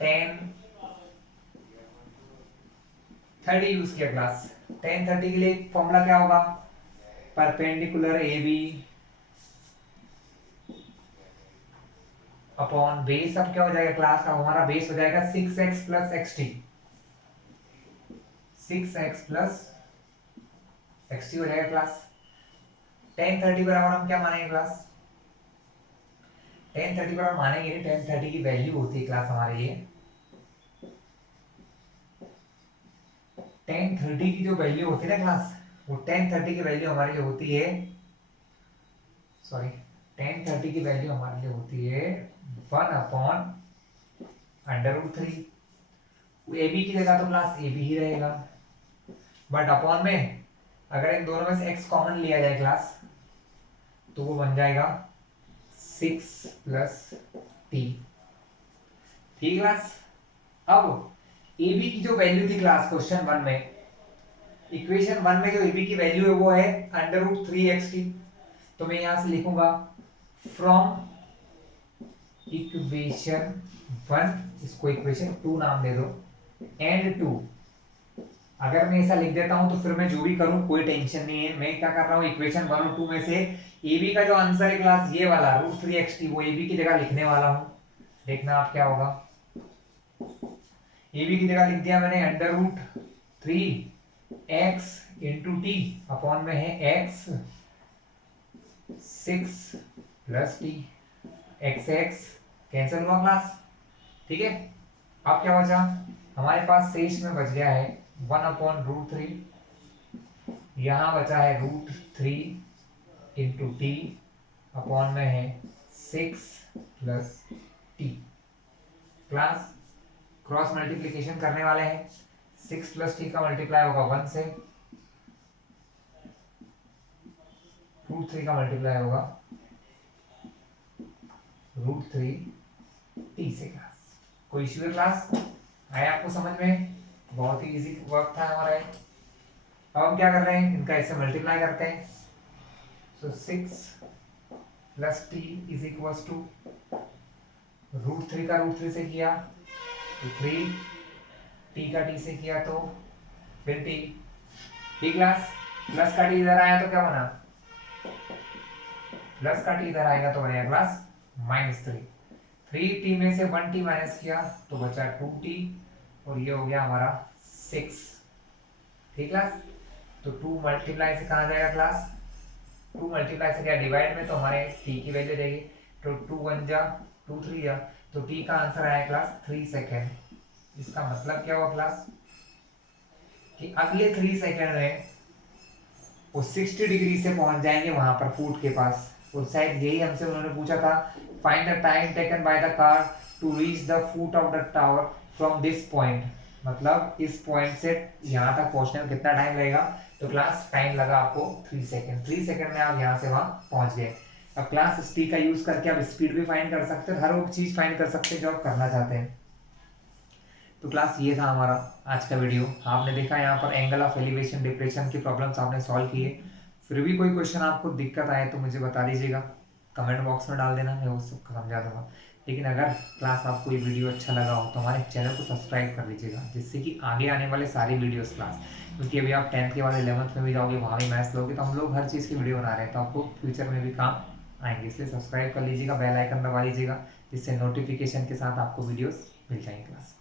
tan 30 use किया क्लास। tan 30 के लिए फॉर्मूला क्या होगा, perpendicular A B upon base, अब क्या हो जाएगा क्लास का, हमारा बेस हो जाएगा 6x plus xt, 6x plus xt हो जाएगा क्लास। tan 30 बराबर हम क्या मानेंगे क्लास, tan 30 बराबर मानेंगे नहीं, tan 30 की वैल्यू होती है क्लास हमारे लिए, tan 30 की जो वैल्यू होती है ना क्लास, वो tan 30 की वैल्यू हमारे लिए होती है, सॉरी tan 30 की वैल्यू हमारे लिए होती है 1 अपॉन √3। ए बी की जगह तो क्लास ए बी ही रहेगा, बट अपॉन में अगर इन दोनों में से x कॉमन लिया जाए क्लास, तो वो बन जाएगा 6 प्लस t। ठीक क्लास, अब ए बी की जो वैल्यू थी क्लास क्वेश्चन 1 में, इक्वेशन 1 में जो ए बी की वैल्यू है वो है √3xt। तो मैं यहां से लिखूंगा फ्रॉम इक्वेशन 1, इसको इक्वेशन 2 नाम दे दो, एंड 2। अगर मैं ऐसा लिख देता हूं तो फिर मैं जो भी करूं कोई टेंशन नहीं है। मैं क्या कर रहा हूं, इक्वेशन 1 और 2 में से ए बी का जो आंसर है क्लास ये वाला √3xt, वो ए बी की जगह लिखने वाला हूं। देखना आप क्या होगा, ए बी की जगह लिख दिया मैंने √3x इंटू टी, अपॉन में है x 6 plus T, x cancel हुआ क्लास। ठीक है, अब क्या बचा हमारे पास शेष में बच गया है 1 अपॉन √3 यहाँ बचा है √3 इंटू टी अपॉन में है 6 plus T. Class cross multiplication करने वाले हैं। 6 प्लस टी का मल्टीप्लाई होगा 1 से, √3 का मल्टीप्लाई होगा √3 टी से। क्लास कोई इश्यू है क्लास? आया आपको समझ में? बहुत ही इजी वर्क था हमारा। अब हम क्या कर रहे हैं, इनका ऐसे मल्टीप्लाई करते हैं। So 6 plus T is equals to √3 का √3 से किया तो 3, टी का टी से किया तो फिर टी। टी क्लास प्लस का टी इधर आया तो क्या बना, प्लस का टी इधर आएगा तो बनेगा क्लास -3। 3t में से 1t माइनस किया तो बचा 2t और ये हो गया हमारा 6। ठीक क्लास? तो 2 मल्टीप्लाई से कहाँ जाएगा क्लास, 2 मल्टीप्लाई से क्या डिवाइड में, तो हमारे t की वैल्यू देगी। तो 2 1 जा 2 3 जा, तो t का आंसर आया क्लास 3 सेकेंड। इसका मतलब क्या हुआ क्लास कि अगले 3 सेकेंड में वो 60 डिग्री से पहुंच जाएंगे वहां पर फूट के पास। और शायद यही हमसे उन्होंने पूछा था, find the time taken by the car to reach the foot of the tower from this point. मतलब इस पॉइंट से यहाँ तक पहुंचने में कितना टाइम लगेगा, तो क्लास टाइम लगा आपको 3 सेकेंड। 3 सेकेंड में आप यहाँ से वहां पहुंच गए। अब क्लास इस टी का यूज करके आप स्पीड भी फाइंड कर सकते हैं, हर वो चीज फाइंड कर सकते हैं जो आप करना चाहते हैं। तो क्लास ये था हमारा आज का वीडियो। आपने देखा यहाँ पर एंगल ऑफ एलिवेशन डिप्रेशन की प्रॉब्लम्स आपने सॉल्व किए। फिर भी कोई क्वेश्चन आपको दिक्कत आए तो मुझे बता दीजिएगा, कमेंट बॉक्स में डाल देना, मैं वो सब समझा दूंगा। लेकिन अगर क्लास आपको ये वीडियो अच्छा लगा हो तो हमारे चैनल को सब्सक्राइब कर लीजिएगा, जिससे कि आगे आने वाले सारी वीडियोस क्लास, क्योंकि अभी आप 10th के बाद 11th में भी जाओगे, वहाँ भी मैथ्स लोगे, तो हम लोग हर चीज़ की वीडियो बना रहे हैं, तो आपको फ्यूचर में भी काम आएंगे। इसलिए सब्सक्राइब कर लीजिएगा, बेल आइकन दबा लीजिएगा, जिससे नोटिफिकेशन के साथ आपको वीडियोस मिल जाएंगे क्लास।